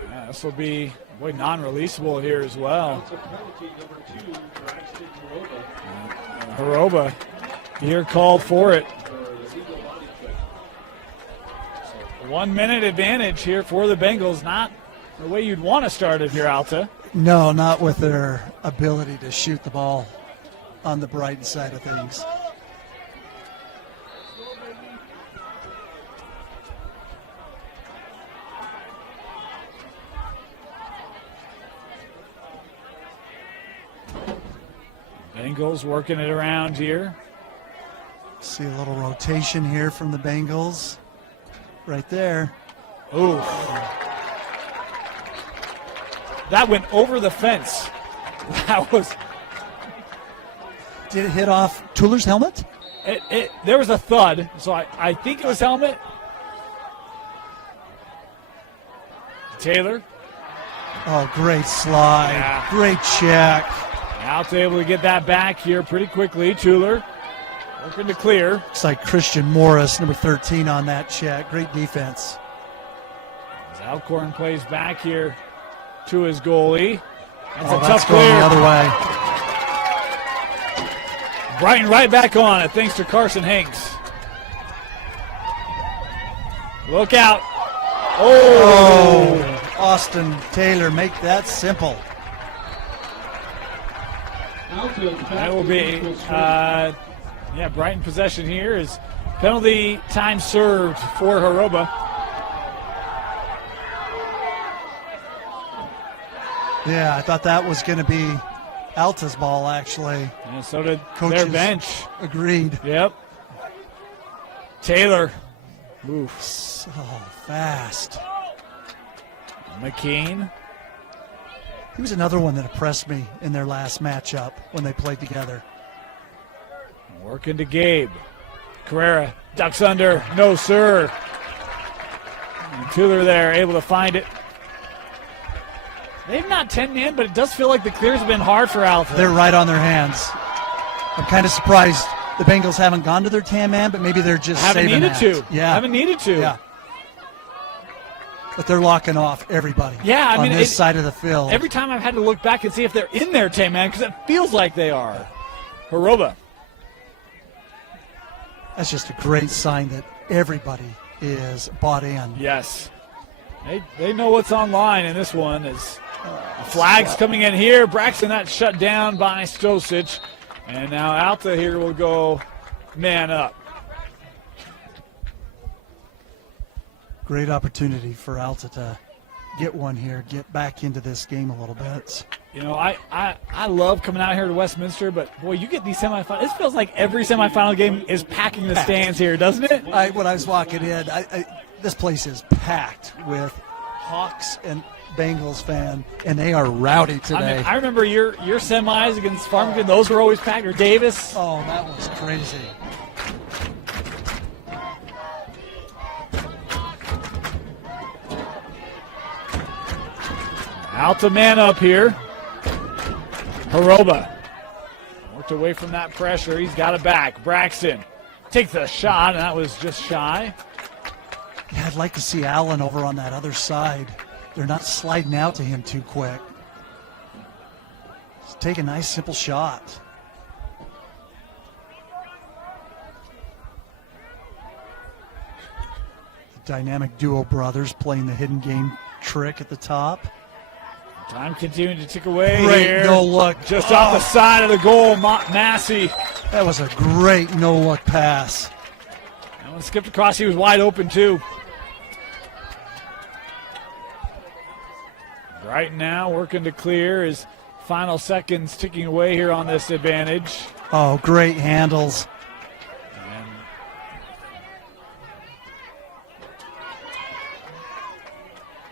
Yeah, this will be non-releasable here as well. Horoba here called for it. 1 minute advantage here for the Bengals. Not the way you'd want to start it here, Alta. No, not with their ability to shoot the ball on the Brighton side of things. Bengals working it around here. See a little rotation here from the Bengals. Right there. Ooh. That went over the fence. That was. Did it hit off Tuller's helmet? There was a thud, so I think it was helmet. Taylor. Oh, great slide. Yeah. Great check. Alta able to get that back here pretty quickly. Tuller working to clear. Looks like Christian Morris, number 13 on that check. Great defense. As Alcorn plays back here to his goalie. That's a that's tough going clear. the other way. Brighton right back on it thanks to Carson Hanks. Look out. Oh, Austin Taylor, make that simple. That will be, Brighton possession here is penalty time served for Horoba. Yeah, I thought that was going to be Alta's ball, actually. And so did Coaches their bench. Agreed. Yep. Taylor. Oof. So fast. McKean. He was another one that impressed me in their last matchup when they played together. Working to Gabe. Carrera ducks under. No, sir. And Tuller there, able to find it. They've not 10-man, but it does feel like the clears have been hard for Alta. They're right on their hands. I'm kind of surprised the Bengals haven't gone to their 10-man, but maybe they're just haven't saving needed that. to. Yeah. Haven't needed to. Yeah. But they're locking off everybody. Yeah, I mean, on this side of the field. Every time I've had to look back and see if they're in their 10-man because it feels like they are. Horoba. That's just a great sign that everybody is bought in. Yes. They know what's on line in this one. As the flag's coming in here. Braxton, that's shut down by Stosic. And now Alta here will go man up. Great opportunity for Alta to get one here, get back into this game a little bit. You know, I love coming out here to Westminster, but boy, you get these semifinals. It feels like every semifinal game is packing the stands here, doesn't it? When I was walking in, this place is packed with Hawks and Bengals fan, and they are rowdy today. I mean, I remember your semis against Farmington; those were always packed. Or Davis. Oh, that was crazy. Alta man up here. Horoba worked away from that pressure. He's got it back. Braxton takes the shot, and that was just shy. Yeah, I'd like to see Allen over on that other side. They're not sliding out to him too quick. Just take a nice, simple shot. The dynamic duo brothers playing the hidden game trick at the top. Time continuing to tick away Great here. no look. Just off the side of the goal, Massey. That was a great no look pass. That one skipped across. He was wide open too. Brighton now working to clear. His final seconds ticking away here on this advantage. Oh, great handles.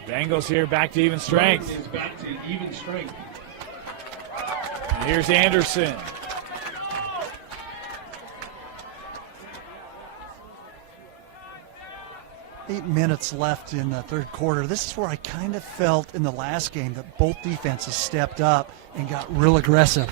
And Bengals here back to even strength. Is back to even strength. And here's Anderson. Eight minutes left in the third quarter. This is where I kind of felt in the last game that both defenses stepped up and got real aggressive.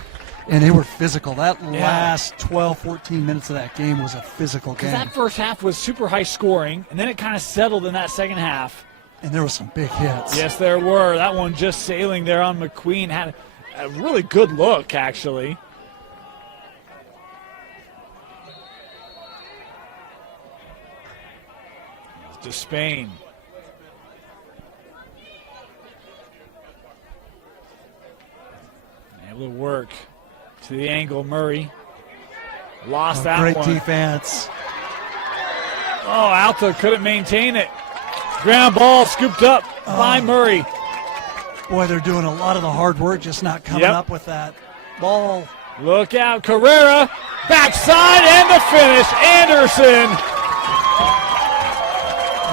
And they were physical. That last 12, 14 minutes of that game was a physical game. That first half was super high scoring, and then it kind of settled in that second half. And there were some big hits. Yes, there were. That one just sailing there on McQueen. Had a really good look, actually. To Spain. Able to work to the angle. Murray lost that great one. Great defense. Oh, Alta couldn't maintain it. Ground ball scooped up by Murray. Boy, they're doing a lot of the hard work, just not coming up with that ball. Look out, Carrera, backside, and the finish. Anderson.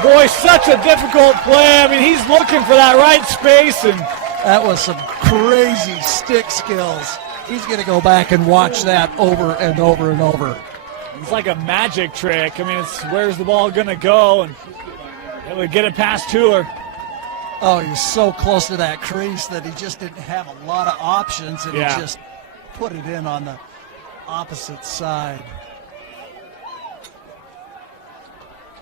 Boy, such a difficult play. I mean, he's looking for that right space. And that was some crazy stick skills. He's going to go back and watch that over and over and over. It's like a magic trick. I mean, it's where's the ball going to go? And able to get it past Tuller. Oh, he was so close to that crease that he just didn't have a lot of options, and he just put it in on the opposite side.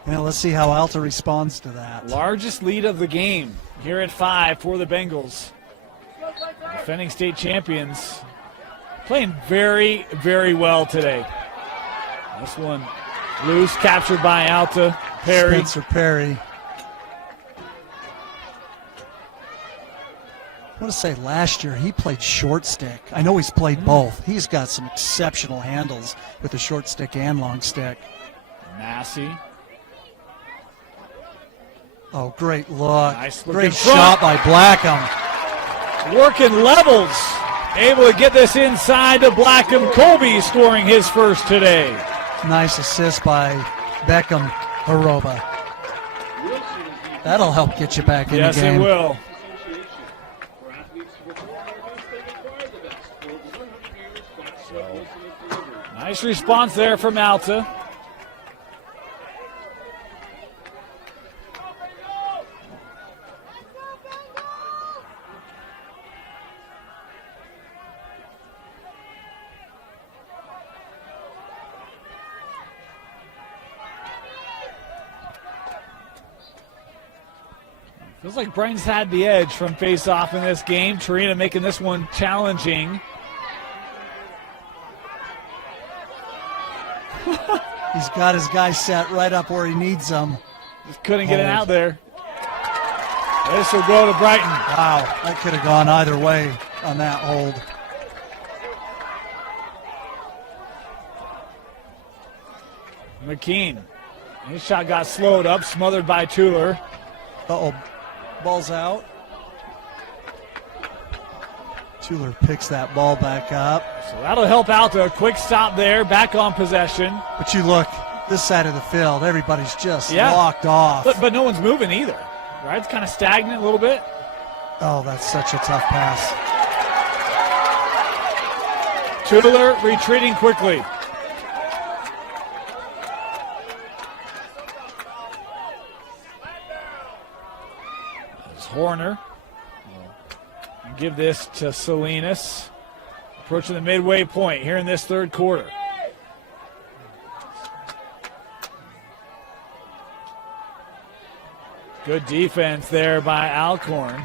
Now let's see how Alta responds to that. Largest lead of the game here at 5 for the Bengals. Defending state champions. Playing very, very well today. This one loose, captured by Alta. Perry. Spencer Perry. I want to say last year he played short stick. I know he's played both. He's got some exceptional handles with the short stick and long stick. Massey. Oh, great look. Nice great shot by Blackham. Working levels. Able to get this inside to Blackham. Colby scoring his first today. Nice assist by Beckham Horoba. That'll help get you back in the game. Yes, it will. Nice response there from Alta. Feels like Brighton's had the edge from face-off in this game. Tarina making this one challenging. He's got his guy set right up where he needs them. Just couldn't get it out there. This will go to Brighton. Wow, that could have gone either way on that hold. McKean. His shot got slowed up, smothered by Tuller. Uh-oh, ball's out. Tuller picks that ball back up. So that'll help Alta. A quick stop there, back on possession. But you look, this side of the field, everybody's just locked off. But no one's moving either, right? It's kind of stagnant a little bit. Oh, that's such a tough pass. Tuller retreating quickly. There's Horner. Give this to Salinas. Approaching the midway point here in this third quarter. Good defense there by Alcorn.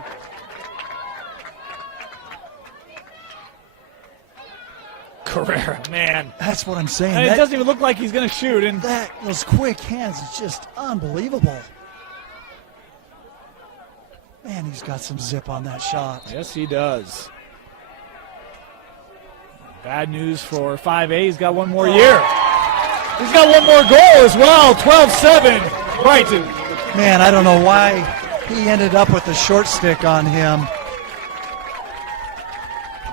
Carrera, man. That's what I'm saying. And it doesn't even look like he's going to shoot. And those quick hands, it's just unbelievable. Man, he's got some zip on that shot. Yes, he does. Bad news for 5A. He's got one more year. He's got one more goal as well. 12-7, Brighton. Man, I don't know why he ended up with a short stick on him.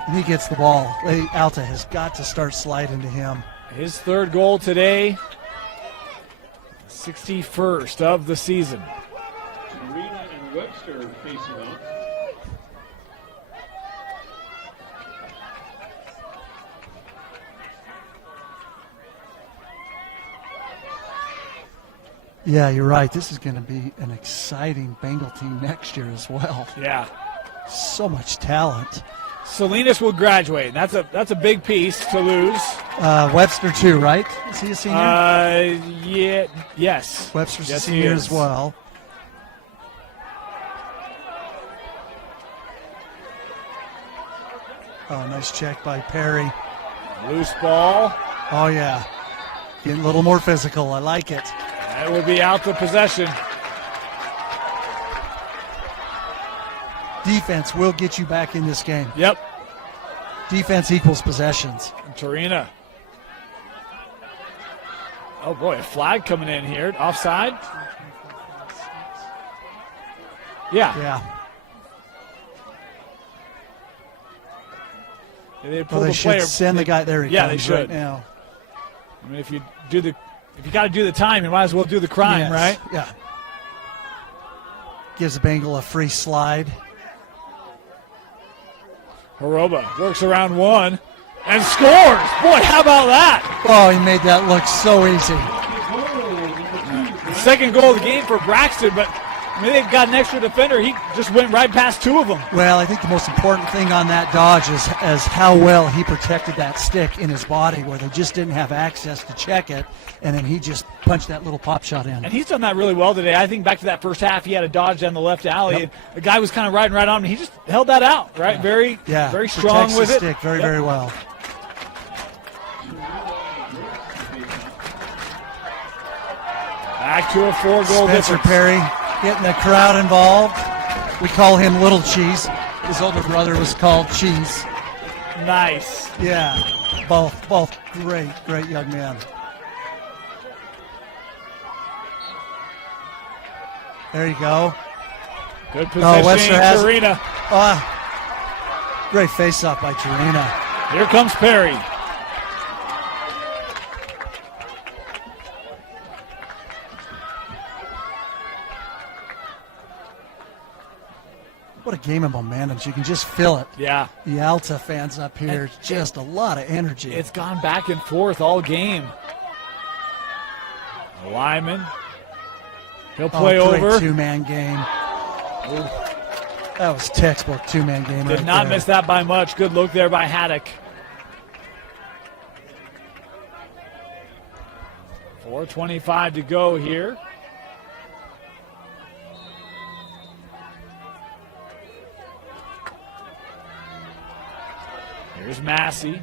And he gets the ball. Alta has got to start sliding to him. His third goal today. 61st of the season. Arena and Webster facing off. Yeah, you're right. This is going to be an exciting Bengal team next year as well. Yeah. So much talent. Salinas will graduate. That's a big piece to lose. Webster too, right? Is he a senior? Yes. Webster's a senior as well. Oh, nice check by Perry. Loose ball. Oh, yeah. Getting a little more physical. I like it. That will be out to possession. Defense will get you back in this game. Yep. Defense equals possessions. Tarina. Oh, boy, a flag coming in here. Offside? Yeah. Yeah. They should send the guy there. Yeah, they should. Right now. I mean, if you got to do the time, you might as well do the crime, Yes. right? Yeah. Gives the Bengal a free slide. Horoba works around one and scores. Boy, how about that? Oh, he made that look so easy. Second goal of the game for Braxton, but I mean, they've got an extra defender. He just went right past two of them. Well, I think the most important thing on that dodge is how well he protected that stick in his body, where they just didn't have access to check it, and then he just punched that little pop shot in. And he's done that really well today. I think back to that first half, he had a dodge down the left alley. Yep. And the guy was kind of riding right on him. He just held that out, right? Yeah. Very strong Protects with the it. stick very well. Back to a 4-goal Spencer difference. Perry getting the crowd involved. We call him Little Cheese. His older brother was called Cheese. Nice. Yeah, both great young men. There you go. Good position, Webster has it. Tarina. Great face-off by Tarina. Here comes Perry. What a game of momentum. You can just feel it. Yeah. The Alta fans up here, just a lot of energy. It's gone back and forth all game. Lyman. He'll play great over. Two-man game. That was textbook two-man game. Did not miss that by much. Good look there by Haddock. 4:25 to go here. Here's Massey.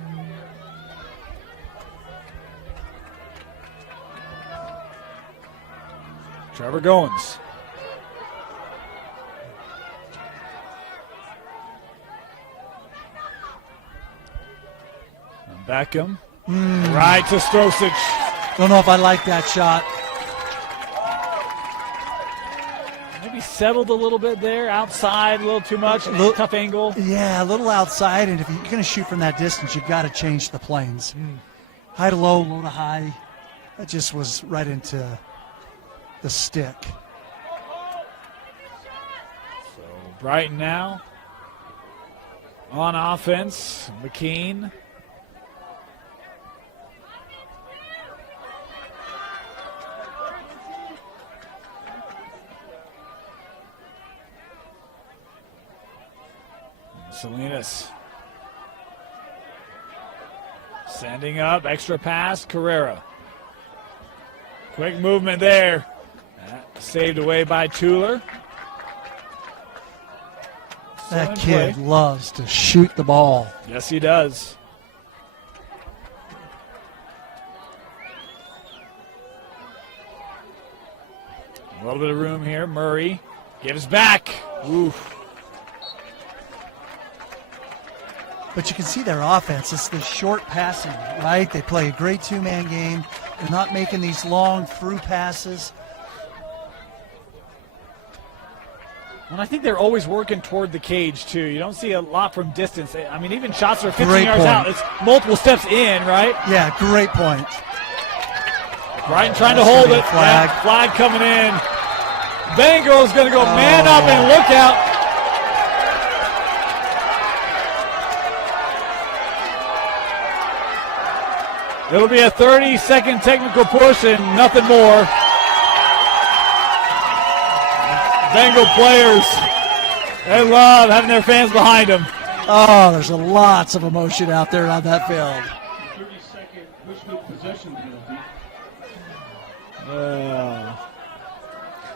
Trevor Goins. And Beckham. Right to Stosic. Don't know if I like that shot. Maybe settled a little bit there. Outside, a little too much. Tough angle. Yeah, a little outside. And if you're going to shoot from that distance, you've got to change the planes. High to low, low to high. That just was right into the stick. So Brighton now on offense. McKean. Salinas. Sending up, extra pass, Carrera. Quick movement there. Saved away by Tuller. That kid loves to shoot the ball. Yes, he does. A little bit of room here. Murray gives back. Oof. But you can see their offense. It's the short passing, right? They play a great two-man game. They're not making these long through passes. And I think they're always working toward the cage, too. You don't see a lot from distance. I mean, even shots are 15 Great yards point. out. It's multiple steps in, right? Yeah, great point. Brighton trying to hold it. Flag. Yeah, flag coming in. Bengals going to go man up and look out. It'll be a 30-second technical push and nothing more. Bengal players, they love having their fans behind them. Oh, there's lots of emotion out there on that field. 30-second push with possession penalty.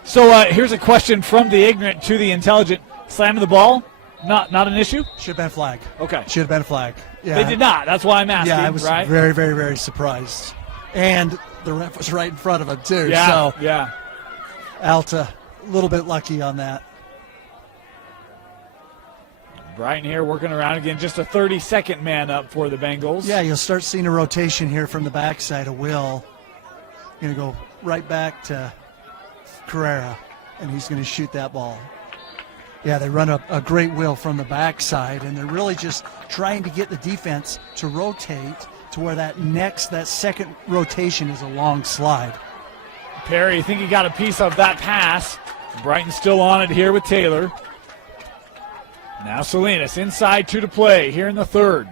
So here's a question from the ignorant to the intelligent. Slamming the ball, not an issue? Should have been a flag. Okay. Should have been a flag. Yeah. They did not. That's why I'm asking, Yeah, I was right? very, very, very surprised. And the ref was right in front of him, too. Yeah, So yeah. Alta, a little bit lucky on that. Brighton here working around again. Just a 30-second man up for the Bengals. Yeah, you'll start seeing a rotation here from the backside of Will. Going to go right back to Carrera, and he's going to shoot that ball. Yeah, they run a great Will from the backside, and they're really just trying to get the defense to rotate to where that second rotation is a long slide. Perry, I think he got a piece of that pass. Brighton still on it here with Taylor. Now Salinas inside, 2 to play here in the third.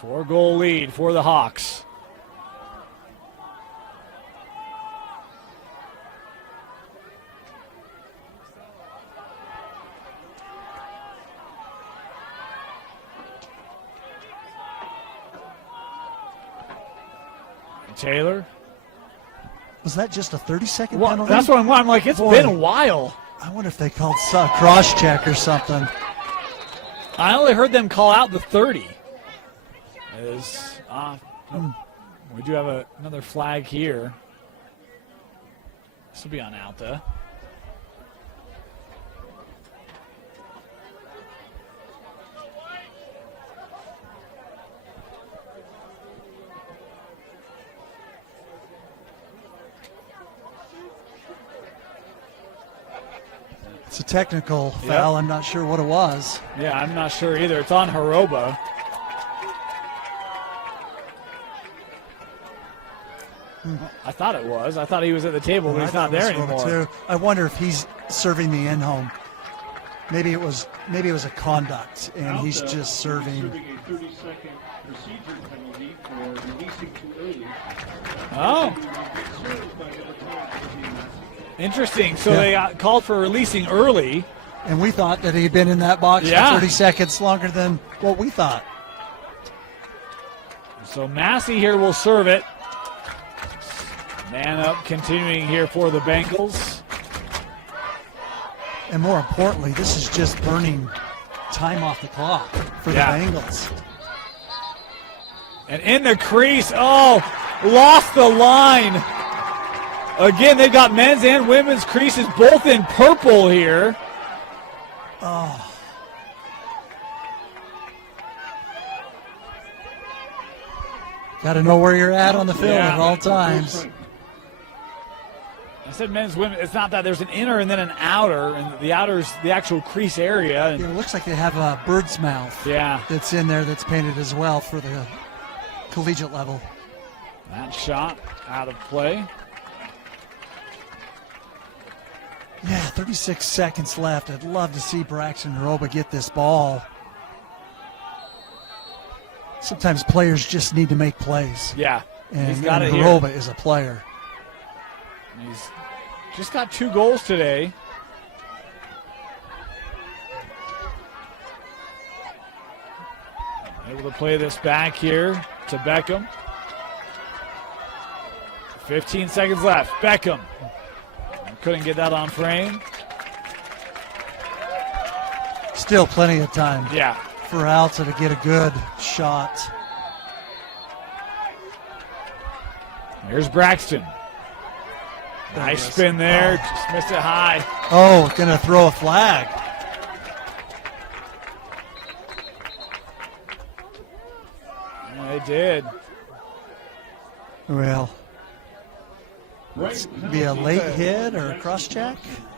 4-goal lead for the Hawks. Taylor. Was that just a 30-second Well, penalty? that's what I'm like. It's been a while. I wonder if they called cross-check or something. I only heard them call out the 30. We do have another flag here. This will be on Alta. It's a technical foul. Yep. I'm not sure what it was. Yeah, I'm not sure either. It's on Haroba. I thought it was. I thought he was at the table, but he's not there anymore. Too. I wonder if he's serving the in-home. maybe it was a conduct, and he's Alta just serving. a 30-second procedure penalty for releasing too early. Oh, Served by number 10 for the last. interesting. So Yeah. they got called for releasing early. And we thought that he'd been in that box Yeah. for 30 seconds longer than what we thought. So Massey here will serve it. Man up continuing here for the Bengals. And more importantly, this is just burning time off the clock for Yeah. the Bengals. And in the crease, lost the line. Again, they've got men's and women's creases both in purple here. Got to know where you're at on the field Yeah. at all times. I said men's, women. It's not that there's an inner and then an outer, and the outer's the actual crease area. And Yeah, it looks like they have a bird's mouth yeah, that's in there that's painted as well for the collegiate level. that shot out of play. Yeah, 36 seconds left. I'd love to see Braxton Horoba get this ball. Sometimes players just need to make plays. Yeah, And, he's got and it here. Horoba is a player. He's just got 2 goals today. Able to play this back here to Beckham. 15 seconds left. Beckham. Couldn't get that on frame. Still plenty of time Yeah. for Alta to get a good shot. Here's Braxton. Nice spin there. Just missed it high. Oh, gonna throw a flag. Yeah, they did. Well, Right. be a late hit or a cross check.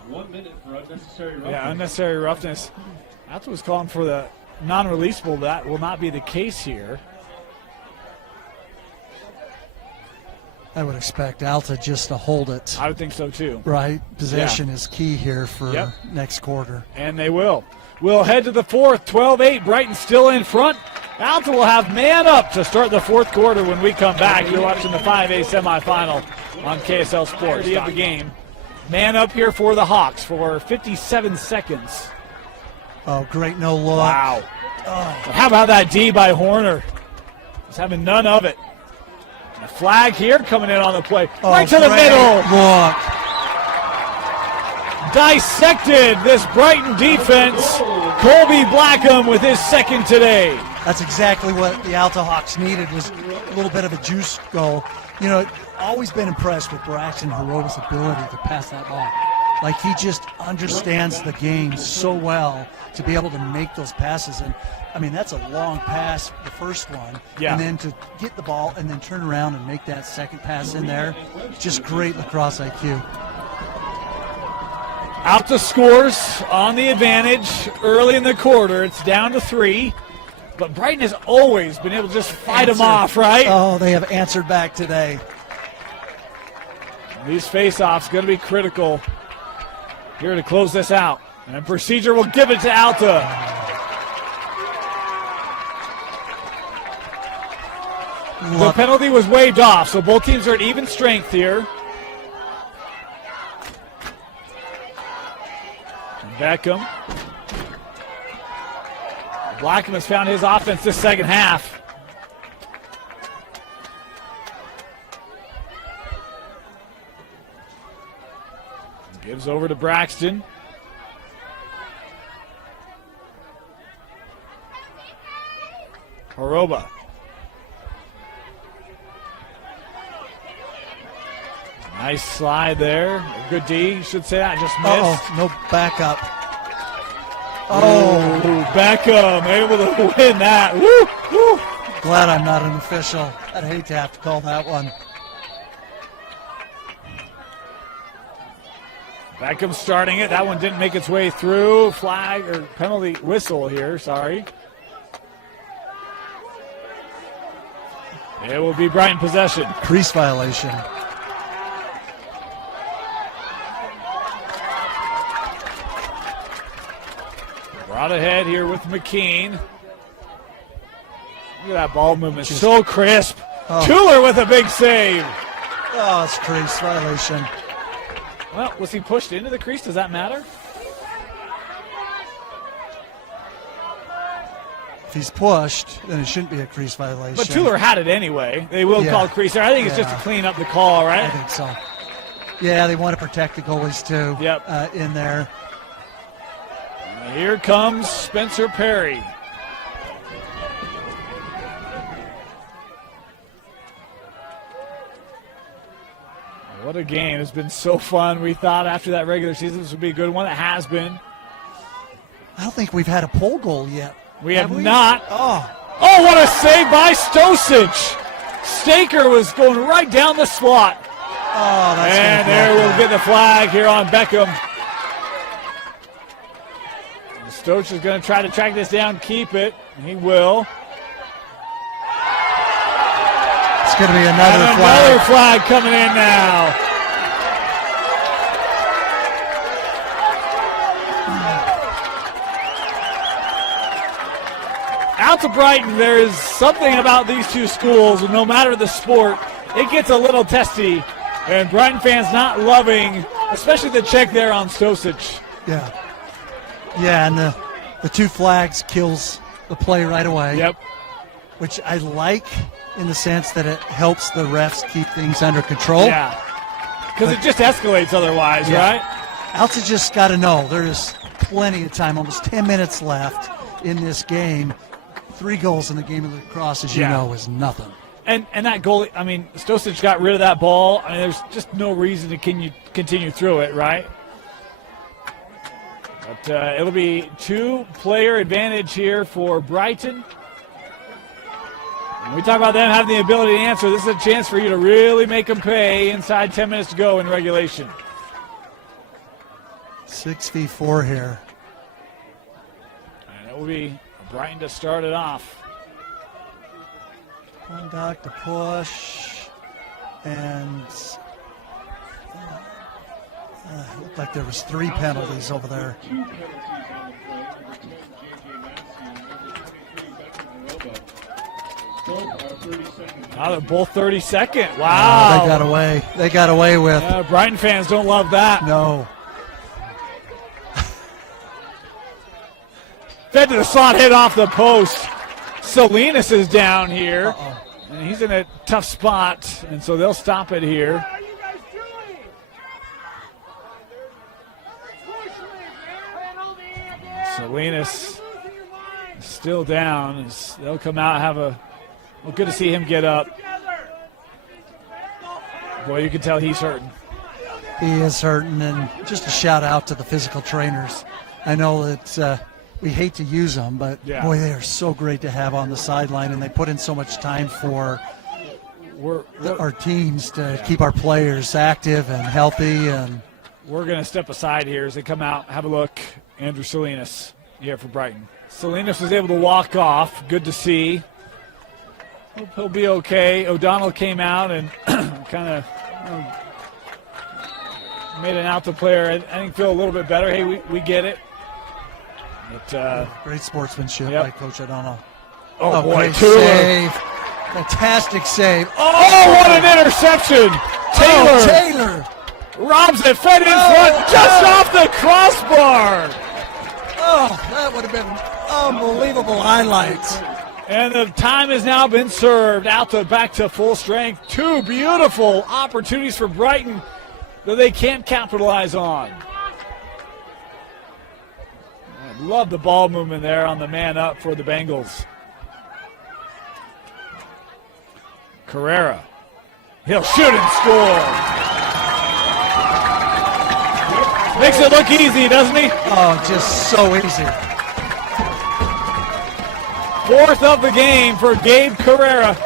1 minute for unnecessary roughness. Yeah, unnecessary roughness. That's what was calling for the non-releasable. That will not be the case here. I would expect Alta just to hold it. I would think so too. Right, possession is key here for Yep. next quarter. And they will. We'll head to the fourth. 12-8. Brighton still in front. Alta will have man up to start the fourth quarter when we come back. You're watching the 5A semifinal on KSL Sports. The end of the game. Man up here for the Hawks for 57 seconds. Oh, great no look. Wow. How about that D by Horner? He's having none of it. A flag here coming in on the play. Oh, right to the great middle. Look. Dissected this Brighton defense. Colby Blackham with his second today. That's exactly what the Alta Hawks needed, was a little bit of a juice goal. You know, always been impressed with Braxton Horoba's ability to pass that ball. Like, he just understands the game so well to be able to make those passes. And, I mean, that's a long pass, the first one. Yeah. And then to get the ball and then turn around and make that second pass in there, just great lacrosse IQ. Alta scores on the advantage early in the quarter. It's down to 3. But Brighton has always been able to just fight them off, right? Oh, they have answered back today. These face-offs going to be critical here to close this out. And procedure will give it to Alta. The Love it. penalty was waved off, so both teams are at even strength here. Beckham. Blackham has found his offense this second half. Gives over to Braxton. Horoba. Nice slide there. A good D, you should say that. Just missed. No backup. Oh, Beckham able to win that. Woo, woo. Glad I'm not an official. I'd hate to have to call that one. Beckham starting it. That one didn't make its way through. Flag or penalty whistle here. Sorry. It will be Brighton possession. Crease violation. Brought ahead here with McKean. Look at that ball movement. So crisp. Tuller with a big save. Oh, it's crease violation. Well, was he pushed into the crease? Does that matter? If he's pushed, then it shouldn't be a crease violation. But Tuller had it anyway. They will call crease there. I think it's just to clean up the call, right? I think so. Yeah, they want to protect the goalies too. Yep. In there. Here comes Spencer Perry. What a game. It's been so fun. We thought after that regular season this would be a good one. It has been. I don't think we've had a pole goal yet. We have not. Oh, what a save by Stosic. Staker was going right down the slot. Oh, that's and there we'll get the flag here on Beckham. Stosic is going to try to track this down, keep it. He will. It's going to be another flag. Another flag coming in now. Out to Brighton, there is something about these two schools, no matter the sport, it gets a little testy. And Brighton fans not loving, especially the check there on Stosic. Yeah. Yeah, and the two flags kills the play right away. Yep. Which I like in the sense that it helps the refs keep things under control. Yeah. Because it just escalates otherwise, right? Alta just got to know there is plenty of time, almost 10 minutes left in this game. 3 goals in the game of lacrosse, as you know, is nothing. And that goal, I mean, Stosic got rid of that ball. I mean, there's just no reason to continue through it, right? But it'll be 2-player advantage here for Brighton. When we talk about them having the ability to answer, this is a chance for you to really make them pay inside 10 minutes to go in regulation. 6v4 here. And it will be Brighton to start it off. Conduct, to push, and it looked like there was 3 penalties over there. 2 penalties on the play. Number 10, J.J. Massey, and number 3, Beckham Both are 30 seconds. Now they're both 32nd. Wow. They got away. They got away with. Brighton fans don't love that. No. Fed to the slot, hit off the post. Salinas is down here. And he's in a tough spot, and so they'll stop it here. Salinas is still down. They'll come out and have a – well, good to see him get up. Boy, you can tell he's hurting. He is hurting, and just a shout-out to the physical trainers. I know that we hate to use them, but, boy, they are so great to have on the sideline, and they put in so much time for our teams to keep our players active and healthy. And we're going to step aside here as they come out. Have a look. Andrew Salinas here for Brighton. Salinas was able to walk off. Good to see. Hope he'll be okay. O'Donnell came out and kind of made an Alta player, I think, feel a little bit better. Hey, we get it. But, great sportsmanship by Coach O'Donnell. Oh boy, great save. Fantastic save. Oh, what an interception. Taylor. Robs it, fed in front, just off the crossbar. Oh, that would have been unbelievable highlights. And the time has now been served. Alta back to full strength. 2 beautiful opportunities for Brighton that they can't capitalize on. I love the ball movement there on the man up for the Bengals. Carrera. He'll shoot and score. Makes it look easy, doesn't he? Oh, just so easy. 4th of the game for Gabe Carrera.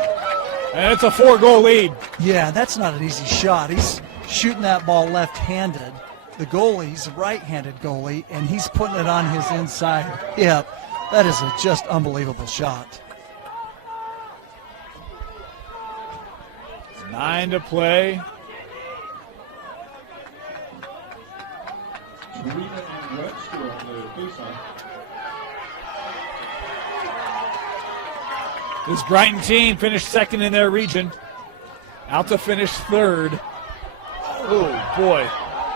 And it's a 4-goal lead. Yeah, that's not an easy shot. He's shooting that ball left-handed. The goalie's a right-handed goalie, and he's putting it on his inside hip. That is a just unbelievable shot. 9 to play. Serena and Webster on the faceoff. This Brighton team finished second in their region. Alta finished third. Oh, boy.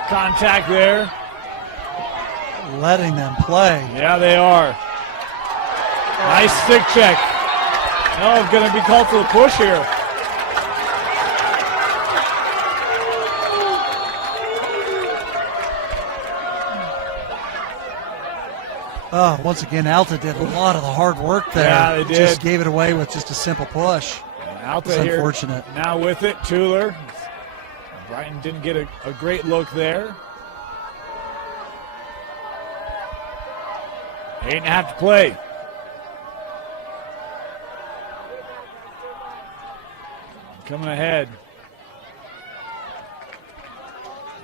Contact there. Letting them play. Yeah, they are. Nice stick check. Oh, going to be called for the push here. Oh, once again, Alta did a lot of the hard work there. Yeah, they did. Just gave it away with just a simple push. Alta It's here unfortunate. now with it. Tuller. Brighton didn't get a great look there. 8.5 to play. Coming ahead.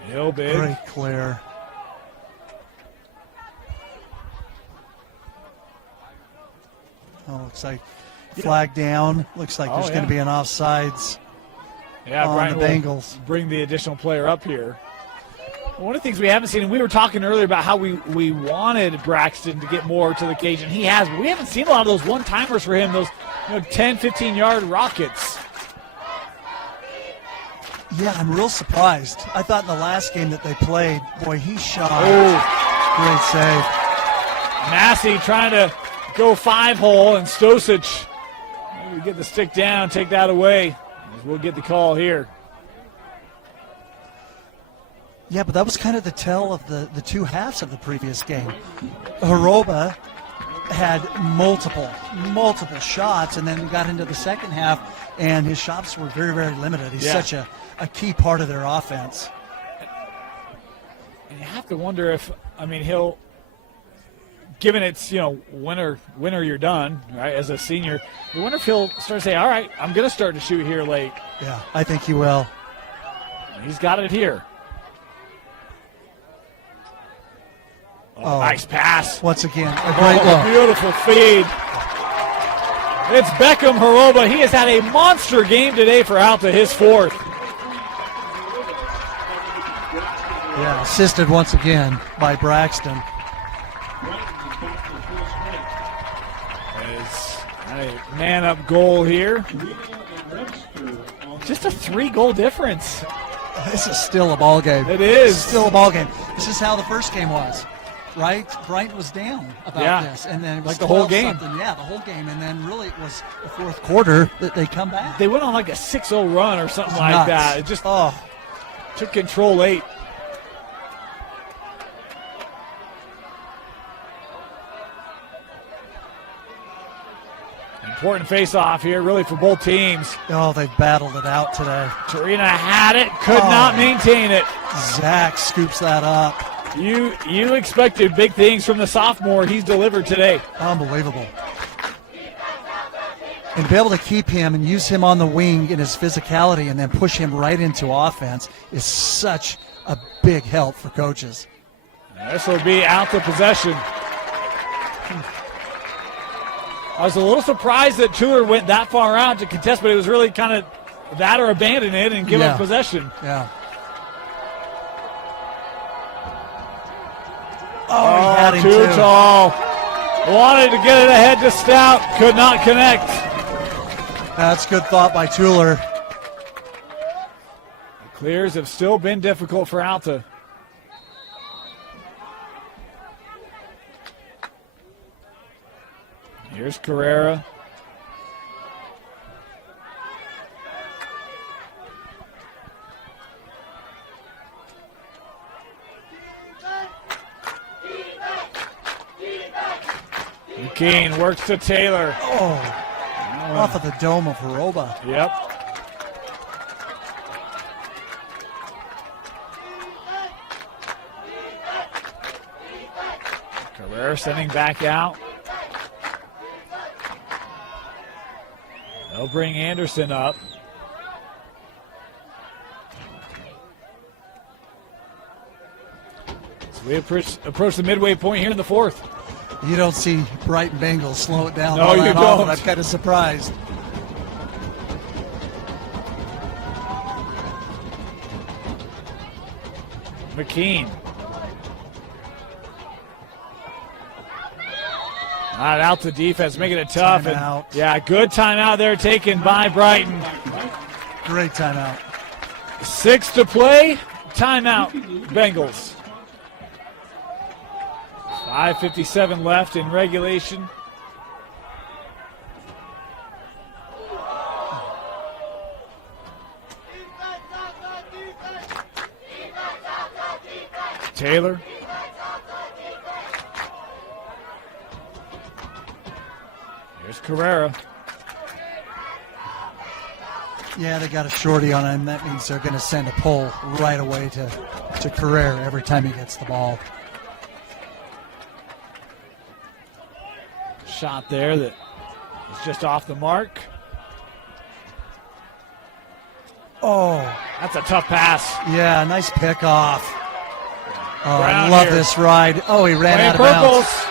Hill big. Great clear. Oh, looks like flag down. Looks like there's going to be an offsides Yeah, on Brighton the will Bengals. bring the additional player up here. One of the things we haven't seen, and we were talking earlier about how we wanted Braxton to get more to the cage, and he has. But we haven't seen a lot of those one-timers for him, those 10, 15-yard rockets. Yeah, I'm real surprised. I thought in the last game that they played, boy, he shot. Oh. Great save. Massey trying to go 5-hole, and Stosic maybe get the stick down, take that away. We'll get the call here. Yeah, but that was kind of the tell of the two halves of the previous game. Horoba had multiple shots, and then got into the second half, and his shots were very, very limited. He's such a key part of their offense. And you have to wonder if, he'll, given it's, winter you're done, right, as a senior, you wonder if he'll start to say, all right, I'm going to start to shoot here late. Yeah, I think he will. He's got it here. Oh, nice pass. Once again, a great look. Beautiful feed. It's Beckham Horoba. He has had a monster game today for Alta, his fourth. Yeah, assisted once again by Braxton. It's a man-up goal here. Just a 3-goal difference. This is still a ball game. It is. It's still a ball game. This is how the first game was, right? Brighton was down about this, and then it was like the whole game. Yeah, the whole game, and then really it was the fourth quarter that they come back. They went on like a 6-0 run or something like nuts. that. It just took control late. Important face-off here, really, for both teams. Oh, they battled it out today. Torina had it, could not maintain it. Zach scoops that up. You expected big things from the sophomore. He's delivered today. Unbelievable. And to be able to keep him and use him on the wing in his physicality and then push him right into offense is such a big help for coaches. This will be out to possession. I was a little surprised that Tuller went that far out to contest, but it was really kind of that or abandon it and give up possession. Yeah. Oh, he had him too tall. Wanted to get it ahead to Stout, could not connect. That's good thought by Tuller. The clears have still been difficult for Alta. Here's Carrera. McKean works to Taylor. Oh, off of the dome of Horoba. Yep. Carrera sending back out. They'll bring Anderson up. So we approach the midway point here in the fourth. You don't see Brighton Bengals slow it down. No, you don't. I'm kind of surprised. McKean. Not out the defense, making it tough. Timeout. And, yeah, good timeout there taken by Brighton. Great timeout. 6 to play. Timeout, Bengals. 5:57 left in regulation. Taylor. Here's Carrera. Yeah, they got a shorty on him. That means they're going to send a pull right away to Carrera every time he gets the ball. Shot there that is just off the mark. Oh, That's a tough pass. yeah, nice pick off. Oh, I Brown love here. this ride. Oh, he ran Playing out of bounds. purples.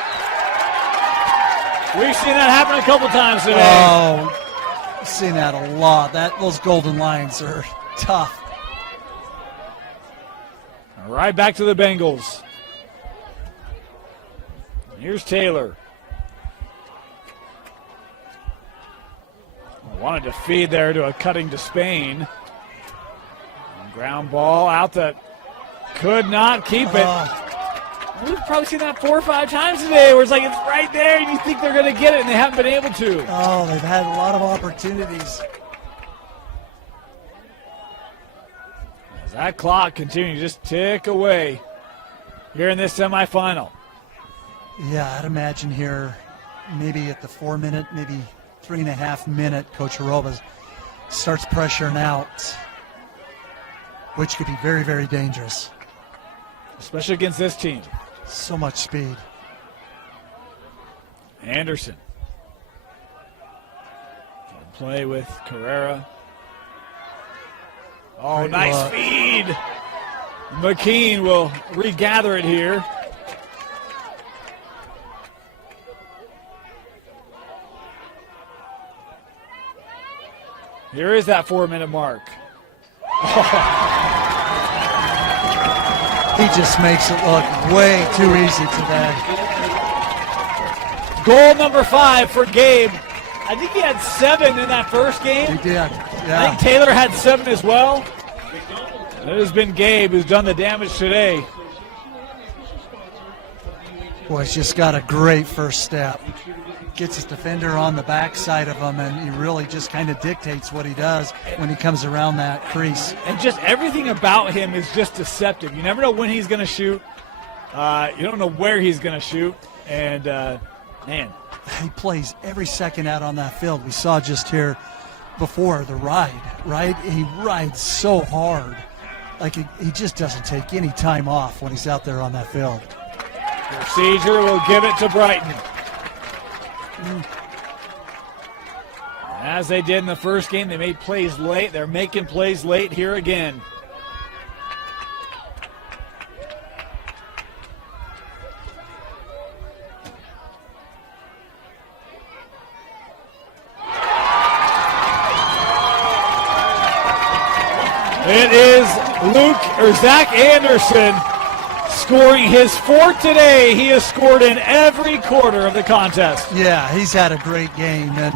We've seen that happen a couple times today. Oh, I've seen that a lot. Those golden lines are tough. Right back to the Bengals. Here's Taylor. Wanted to feed there to a cutting to Spain. Ground ball out that could not keep it. We've probably seen that 4 or 5 times today where it's like it's right there and you think they're going to get it and they haven't been able to. Oh, they've had a lot of opportunities. As that clock continues to just tick away here in this semifinal. Yeah, I'd imagine here maybe at the 4-minute, maybe 3.5-minute, Coach Horoba starts pressuring out, which could be very, very dangerous. Especially against this team. So much speed. Anderson. Play with Carrera. Oh, Great nice look. feed. McKean will regather it here. Here is that 4-minute mark. He just makes it look way too easy today. Goal number 5 for Gabe. I think he had 7 in that first game. He did, I yeah. think Taylor had 7 as well. It has been Gabe who's done the damage today. Boy, he's just got a great first step. Gets his defender on the backside of him, and he really just kind of dictates what he does when he comes around that crease. And just everything about him is just deceptive. You never know when he's going to shoot. You don't know where he's going to shoot. And, man. He plays every second out on that field. We saw just here before the ride, right? He rides so hard. Like he just doesn't take any time off when he's out there on that field. Procedure will give it to Brighton. As they did in the first game, they made plays late. They're making plays late here again. It is Zach Anderson scoring his 4th today. He has scored in every quarter of the contest. Yeah, he's had a great game, and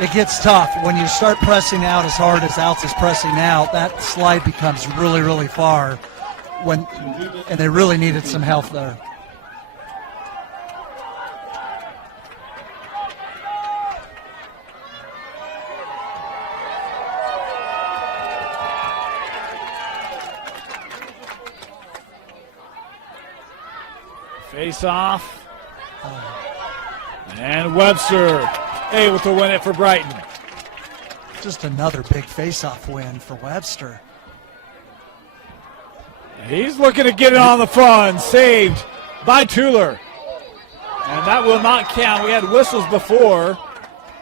it gets tough. When you start pressing out as hard as Alta's pressing out, that slide becomes really, really far, and they really needed some help there. Face off. And Webster able to win it for Brighton. Just another big face-off win for Webster. He's looking to get it on the fun. Saved by Tuller. And that will not count. We had whistles before.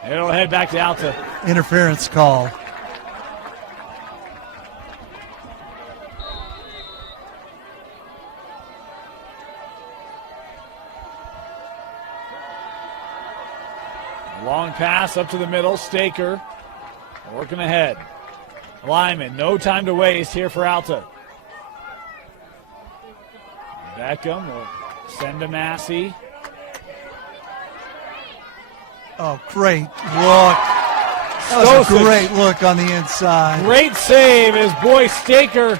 It'll head back to Alta. Interference call. Long pass up to the middle. Staker working ahead. Lyman, no time to waste here for Alta. Beckham will send to Massey. Oh, great look. That was a great look on the inside. Great save as Boy Staker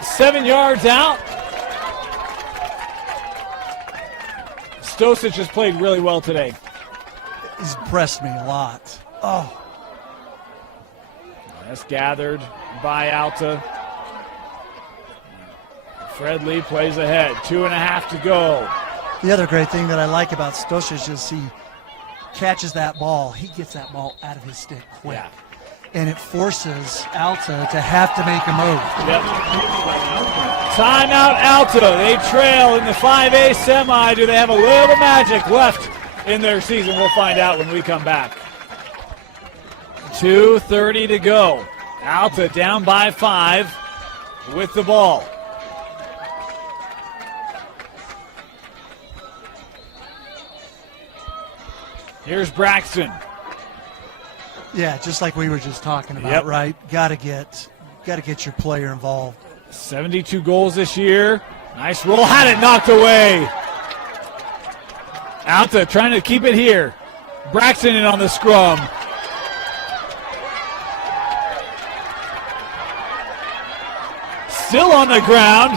7 yards out. Stosic has played really well today. He's impressed me a lot. Oh. That's gathered by Alta. Fred Lee plays ahead. 2.5 to go. The other great thing that I like about Stosic is he catches that ball. He gets that ball out of his stick quick. Yeah. And it forces Alta to have to make a move. Yep. Timeout Alta. They trail in the 5A semi. Do they have a little magic left in their season? We'll find out when we come back. 2:30 to go. Alta down by 5 with the ball. Here's Braxton. Yeah, just like we were just talking about, Yep. right? Got to get your player involved. 72 goals this year. Nice roll. Had it knocked away. Alta trying to keep it here. Braxton in on the scrum. Still on the ground.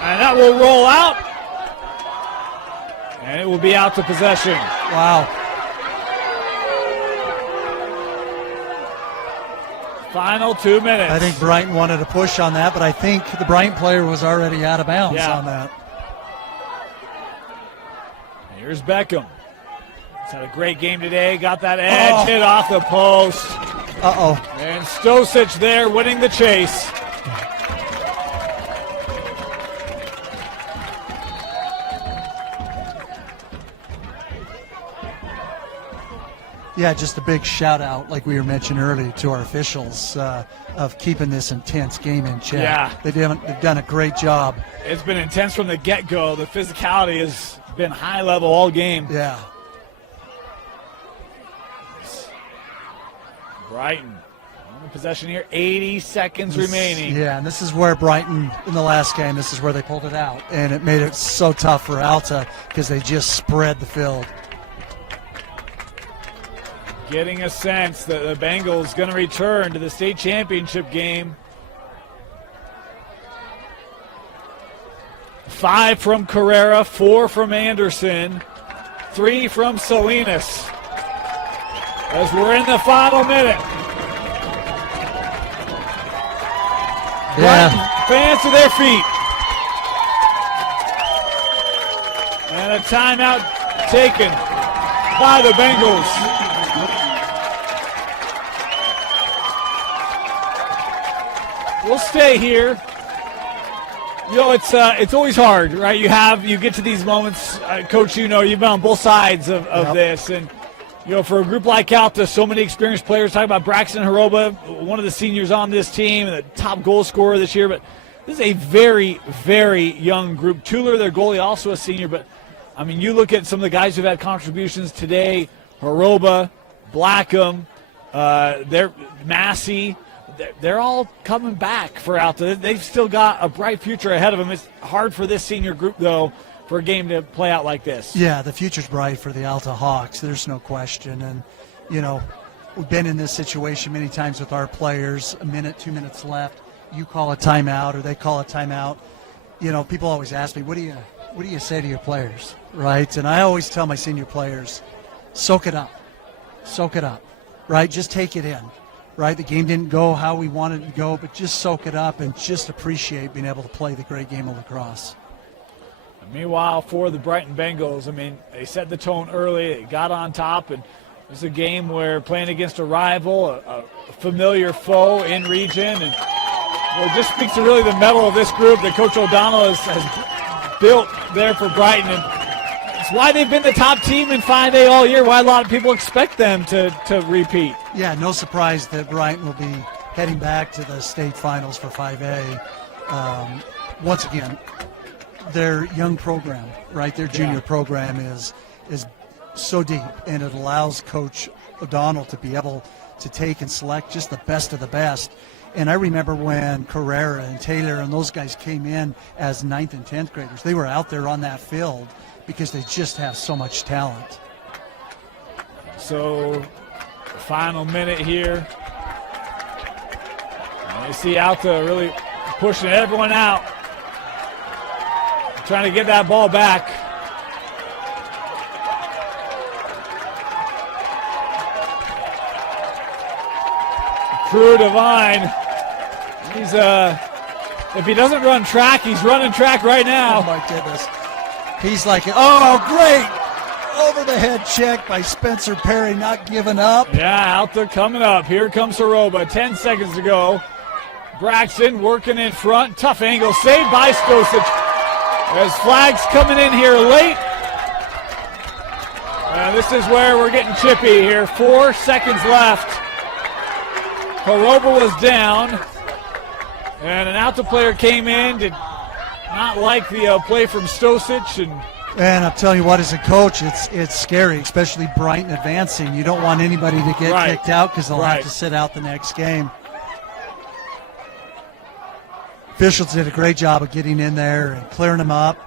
And that will roll out. And it will be out to possession. Wow. Final 2 minutes. I think Brighton wanted to push on that, but I think the Brighton player was already out of bounds on that. Here's Beckham. He's had a great game today. Got that edge hit off the post. Uh-oh. And Stosic there winning the chase. Yeah, just a big shout out, like we were mentioning earlier, to our officials of keeping this intense game in check. Yeah. They've done a great job. It's been intense from the get-go. The physicality has been high level all game. Yeah. Brighton on the possession here. 80 seconds remaining. Yeah, and this is where Brighton, in the last game, this is where they pulled it out. And it made it so tough for Alta because they just spread the field. Getting a sense that the Bengals going to return to the state championship game. 5 from Carrera, 4 from Anderson, 3 from Salinas. As we're in the final minute. Yeah. Fans to their feet. And a timeout taken by the Bengals. We'll stay here. You know, it's always hard, right? You get to these moments, Coach. You know, you've been on both sides of this, and you know, for a group like Alta, so many experienced players. Talking about Braxton Haroba, one of the seniors on this team, and the top goal scorer this year. But this is a very, very young group. Tuller, their goalie, also a senior. But I mean, you look at some of the guys who've had contributions today: Haroba, Blackham, they're Massey. They're all coming back for Alta. They've still got a bright future ahead of them. It's hard for this senior group, though, for a game to play out like this. Yeah, the future's bright for the Alta Hawks. There's no question. And, you know, we've been in this situation many times with our players. A minute, 2 minutes left. You call a timeout or they call a timeout. You know, people always ask me, what do you say to your players, right? And I always tell my senior players, soak it up. Soak it up, right? Just take it in. Right, the game didn't go how we wanted it to go, but just soak it up and just appreciate being able to play the great game of lacrosse. Meanwhile, for the Brighton Bengals, I mean, they set the tone early. They got on top, and it was a game where playing against a rival, a familiar foe in region, and it just speaks to really the mettle of this group that Coach O'Donnell has built there for Brighton. And it's why they've been the top team in 5A all year, why a lot of people expect them to repeat. Yeah, no surprise that Brighton will be heading back to the state finals for 5A. Once again, their young program, right, their junior program is so deep, and it allows Coach O'Donnell to be able to take and select just the best of the best. And I remember when Carrera and Taylor and those guys came in as 9th and 10th graders, they were out there on that field because they just have so much talent. So, final minute here. And you see Alta really pushing everyone out, trying to get that ball back. Drew Devine, he's if he doesn't run track, he's running track right now. Oh my goodness. He's like, oh great, over the head check by Spencer Perry, not giving up. Yeah, Alta coming up. Here comes Horoba, 10 seconds to go. Braxton working in front, tough angle, saved by Stosic. As flags coming in here late. And this is where we're getting chippy here. 4 seconds left. Horoba was down, and an Alta player came in, did not like the play from Stosic. And I'm telling you what, as a coach, it's scary, especially Brighton advancing. You don't want anybody to get kicked out because they'll have to sit out the next game. Officials did a great job of getting in there and clearing them up.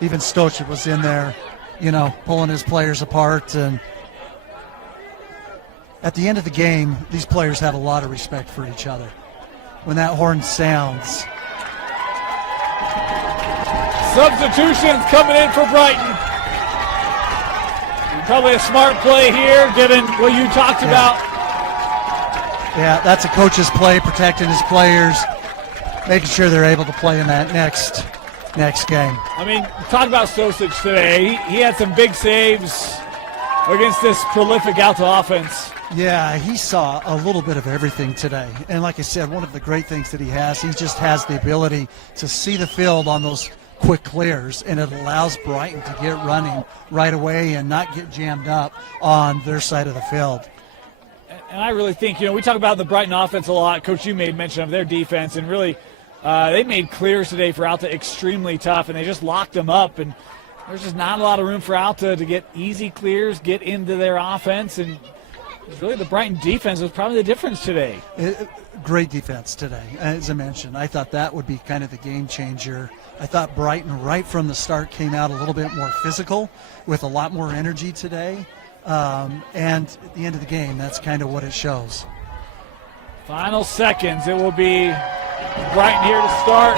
Even Stosic was in there, pulling his players apart. And at the end of the game, these players have a lot of respect for each other. When that horn sounds. Substitutions coming in for Brighton. Probably a smart play here, given what you talked about. Yeah, that's a coach's play, protecting his players, making sure they're able to play in that next game. I mean, talk about Stosic today. He had some big saves against this prolific Alta offense. Yeah, he saw a little bit of everything today. And like I said, one of the great things that he just has the ability to see the field on those quick clears, and it allows Brighton to get running right away and not get jammed up on their side of the field. And I really think, we talk about the Brighton offense a lot. Coach, you made mention of their defense, and really they made clears today for Alta extremely tough, and they just locked them up. And there's just not a lot of room for Alta to get easy clears, get into their offense, and really the Brighton defense was probably the difference today. Great defense today. As I mentioned, I thought that would be kind of the game changer. I thought Brighton right from the start came out a little bit more physical with a lot more energy today. And at the end of the game, that's kind of what it shows. Final seconds. It will be Brighton here to start.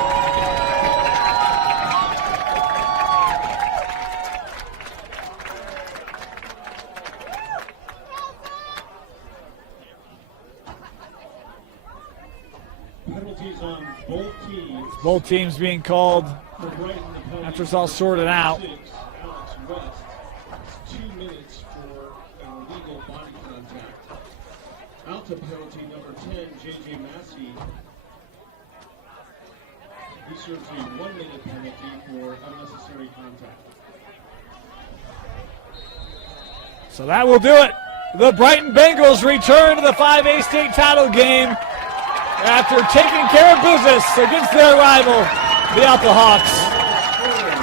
Penalties on both teams. Both teams being called after it's all sorted out. Alex West, 2 minutes for an illegal body contact. Alta penalty number 10, J.J. Massey. He serves a 1-minute penalty for unnecessary contact. So that will do it. The Brighton Bengals return to the 5A state title game after taking care of business against their rival, the Alta Hawks.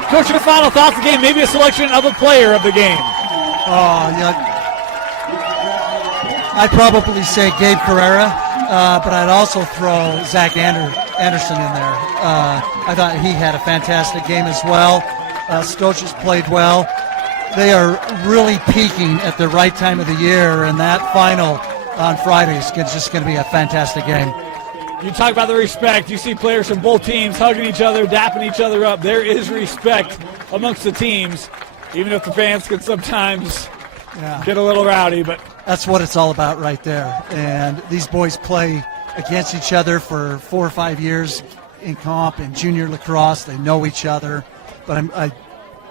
Coach, your final thoughts of the game, maybe a selection of a player of the game. I'd probably say Gabe Carrera, but I'd also throw Zach Anderson in there. I thought he had a fantastic game as well. Stosic played well. They are really peaking at the right time of the year, and that final on Friday is just going to be a fantastic game. You talk about the respect. You see players from both teams hugging each other, dapping each other up. There is respect amongst the teams, even if the fans can sometimes get a little rowdy. But that's what it's all about right there. And these boys play against each other for 4 or 5 years in comp and junior lacrosse. They know each other. But I'm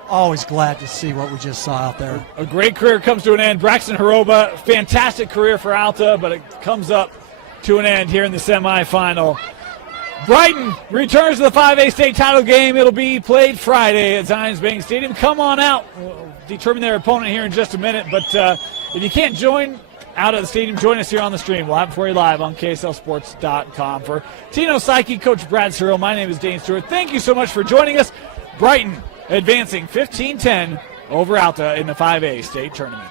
always glad to see what we just saw out there. A great career comes to an end. Braxton Horoba, fantastic career for Alta, but it comes up to an end here in the semifinal. Brighton returns to the 5A state title game. It'll be played Friday at Zions Bank Stadium. Come on out. We'll determine their opponent here in just a minute. But if you can't join out at the stadium, join us here on the stream. We'll have it for you live on KSLSports.com. For Tino Psyche, Coach Brad Searle, my name is Dane Stewart. Thank you so much for joining us. Brighton advancing 15-10 over Alta in the 5A state tournament.